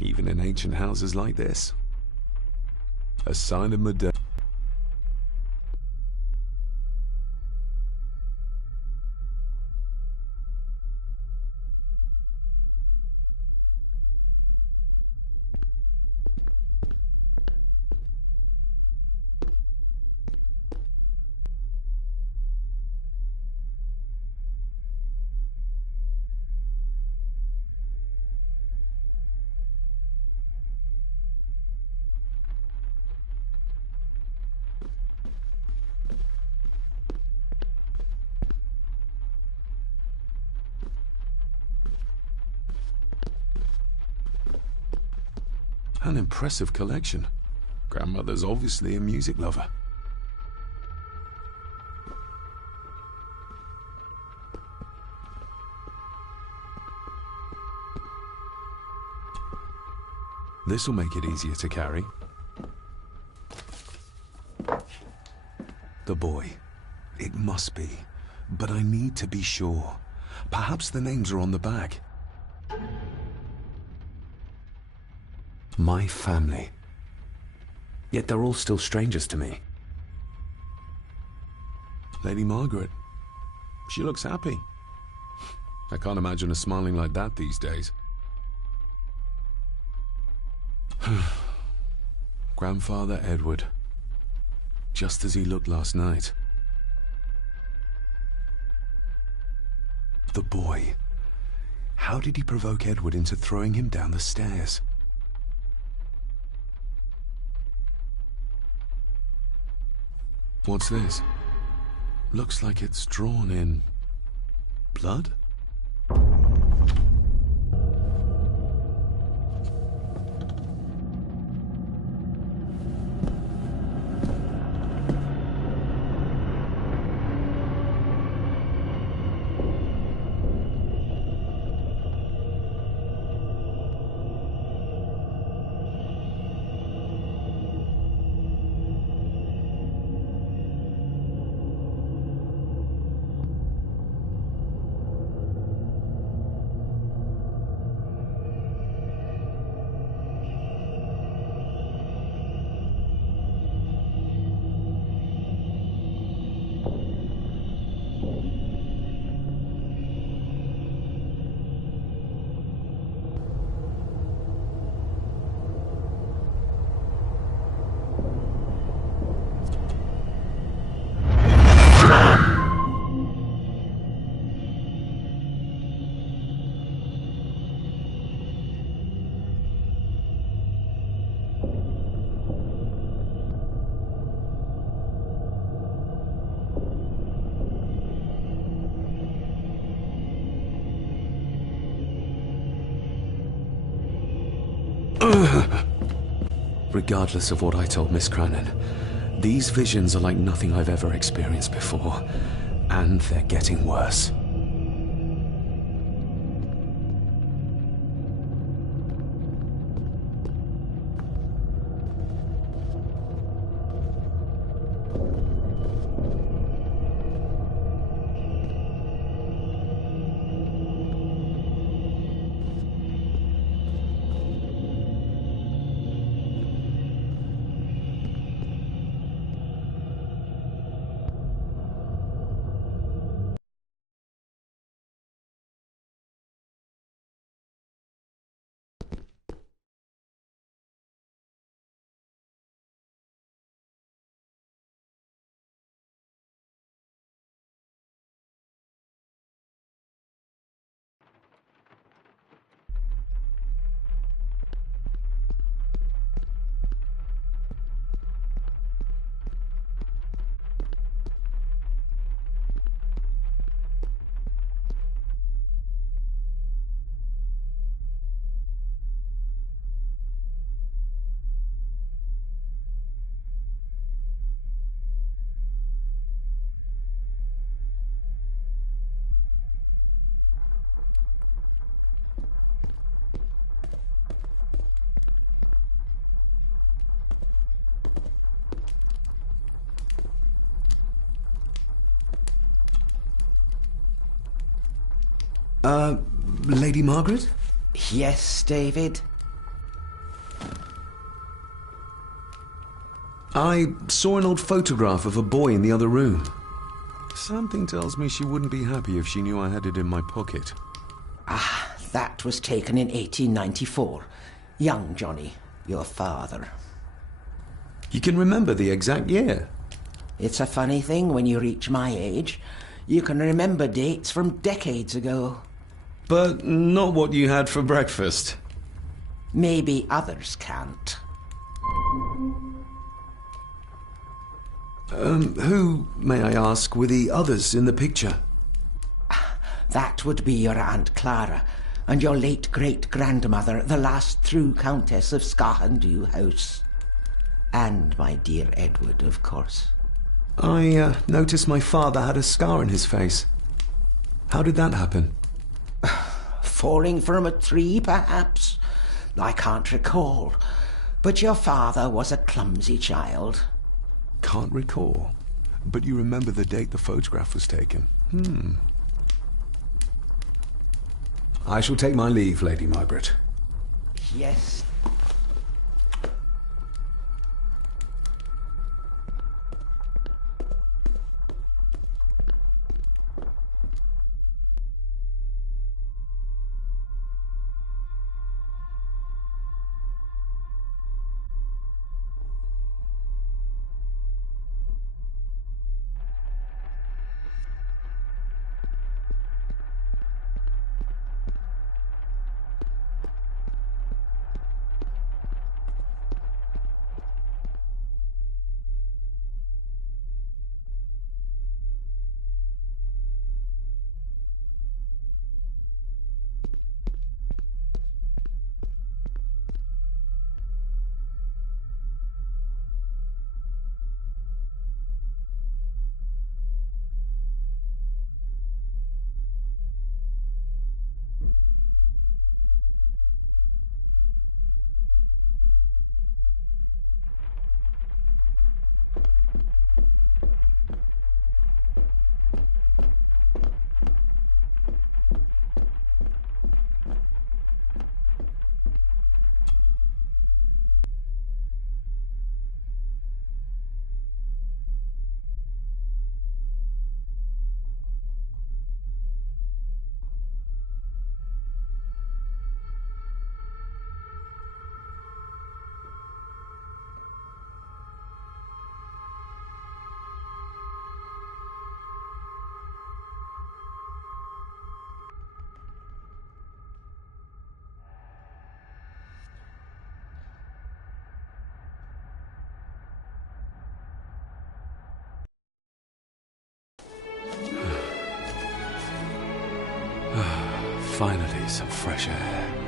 even in ancient houses like this. A sign of modernity. An impressive collection. Grandmother's obviously a music lover. This'll make it easier to carry. The boy. It must be. But I need to be sure. Perhaps the names are on the back. My family. Yet they're all still strangers to me. Lady Margaret. She looks happy. I can't imagine her smiling like that these days. Grandfather Edward. Just as he looked last night. The boy. How did he provoke Edward into throwing him down the stairs? What's this? Looks like it's drawn in blood? Regardless of what I told Miss Cranon, these visions are like nothing I've ever experienced before, and they're getting worse. Lady Margaret? Yes, David? I saw an old photograph of a boy in the other room. Something tells me she wouldn't be happy if she knew I had it in my pocket. Ah, that was taken in 1894. Young Johnny, your father. You can remember the exact year? It's a funny thing when you reach my age. You can remember dates from decades ago. But not what you had for breakfast. Maybe others can't. Who, may I ask, were the others in the picture? That would be your Aunt Clara and your late great-grandmother, the last true Countess of Scahandu House. And my dear Edward, of course. I noticed my father had a scar in his face. How did that happen? Falling from a tree, perhaps? I can't recall. But your father was a clumsy child. Can't recall. But you remember the date the photograph was taken? I shall take my leave, Lady Margaret. Yes. Finally, some fresh air.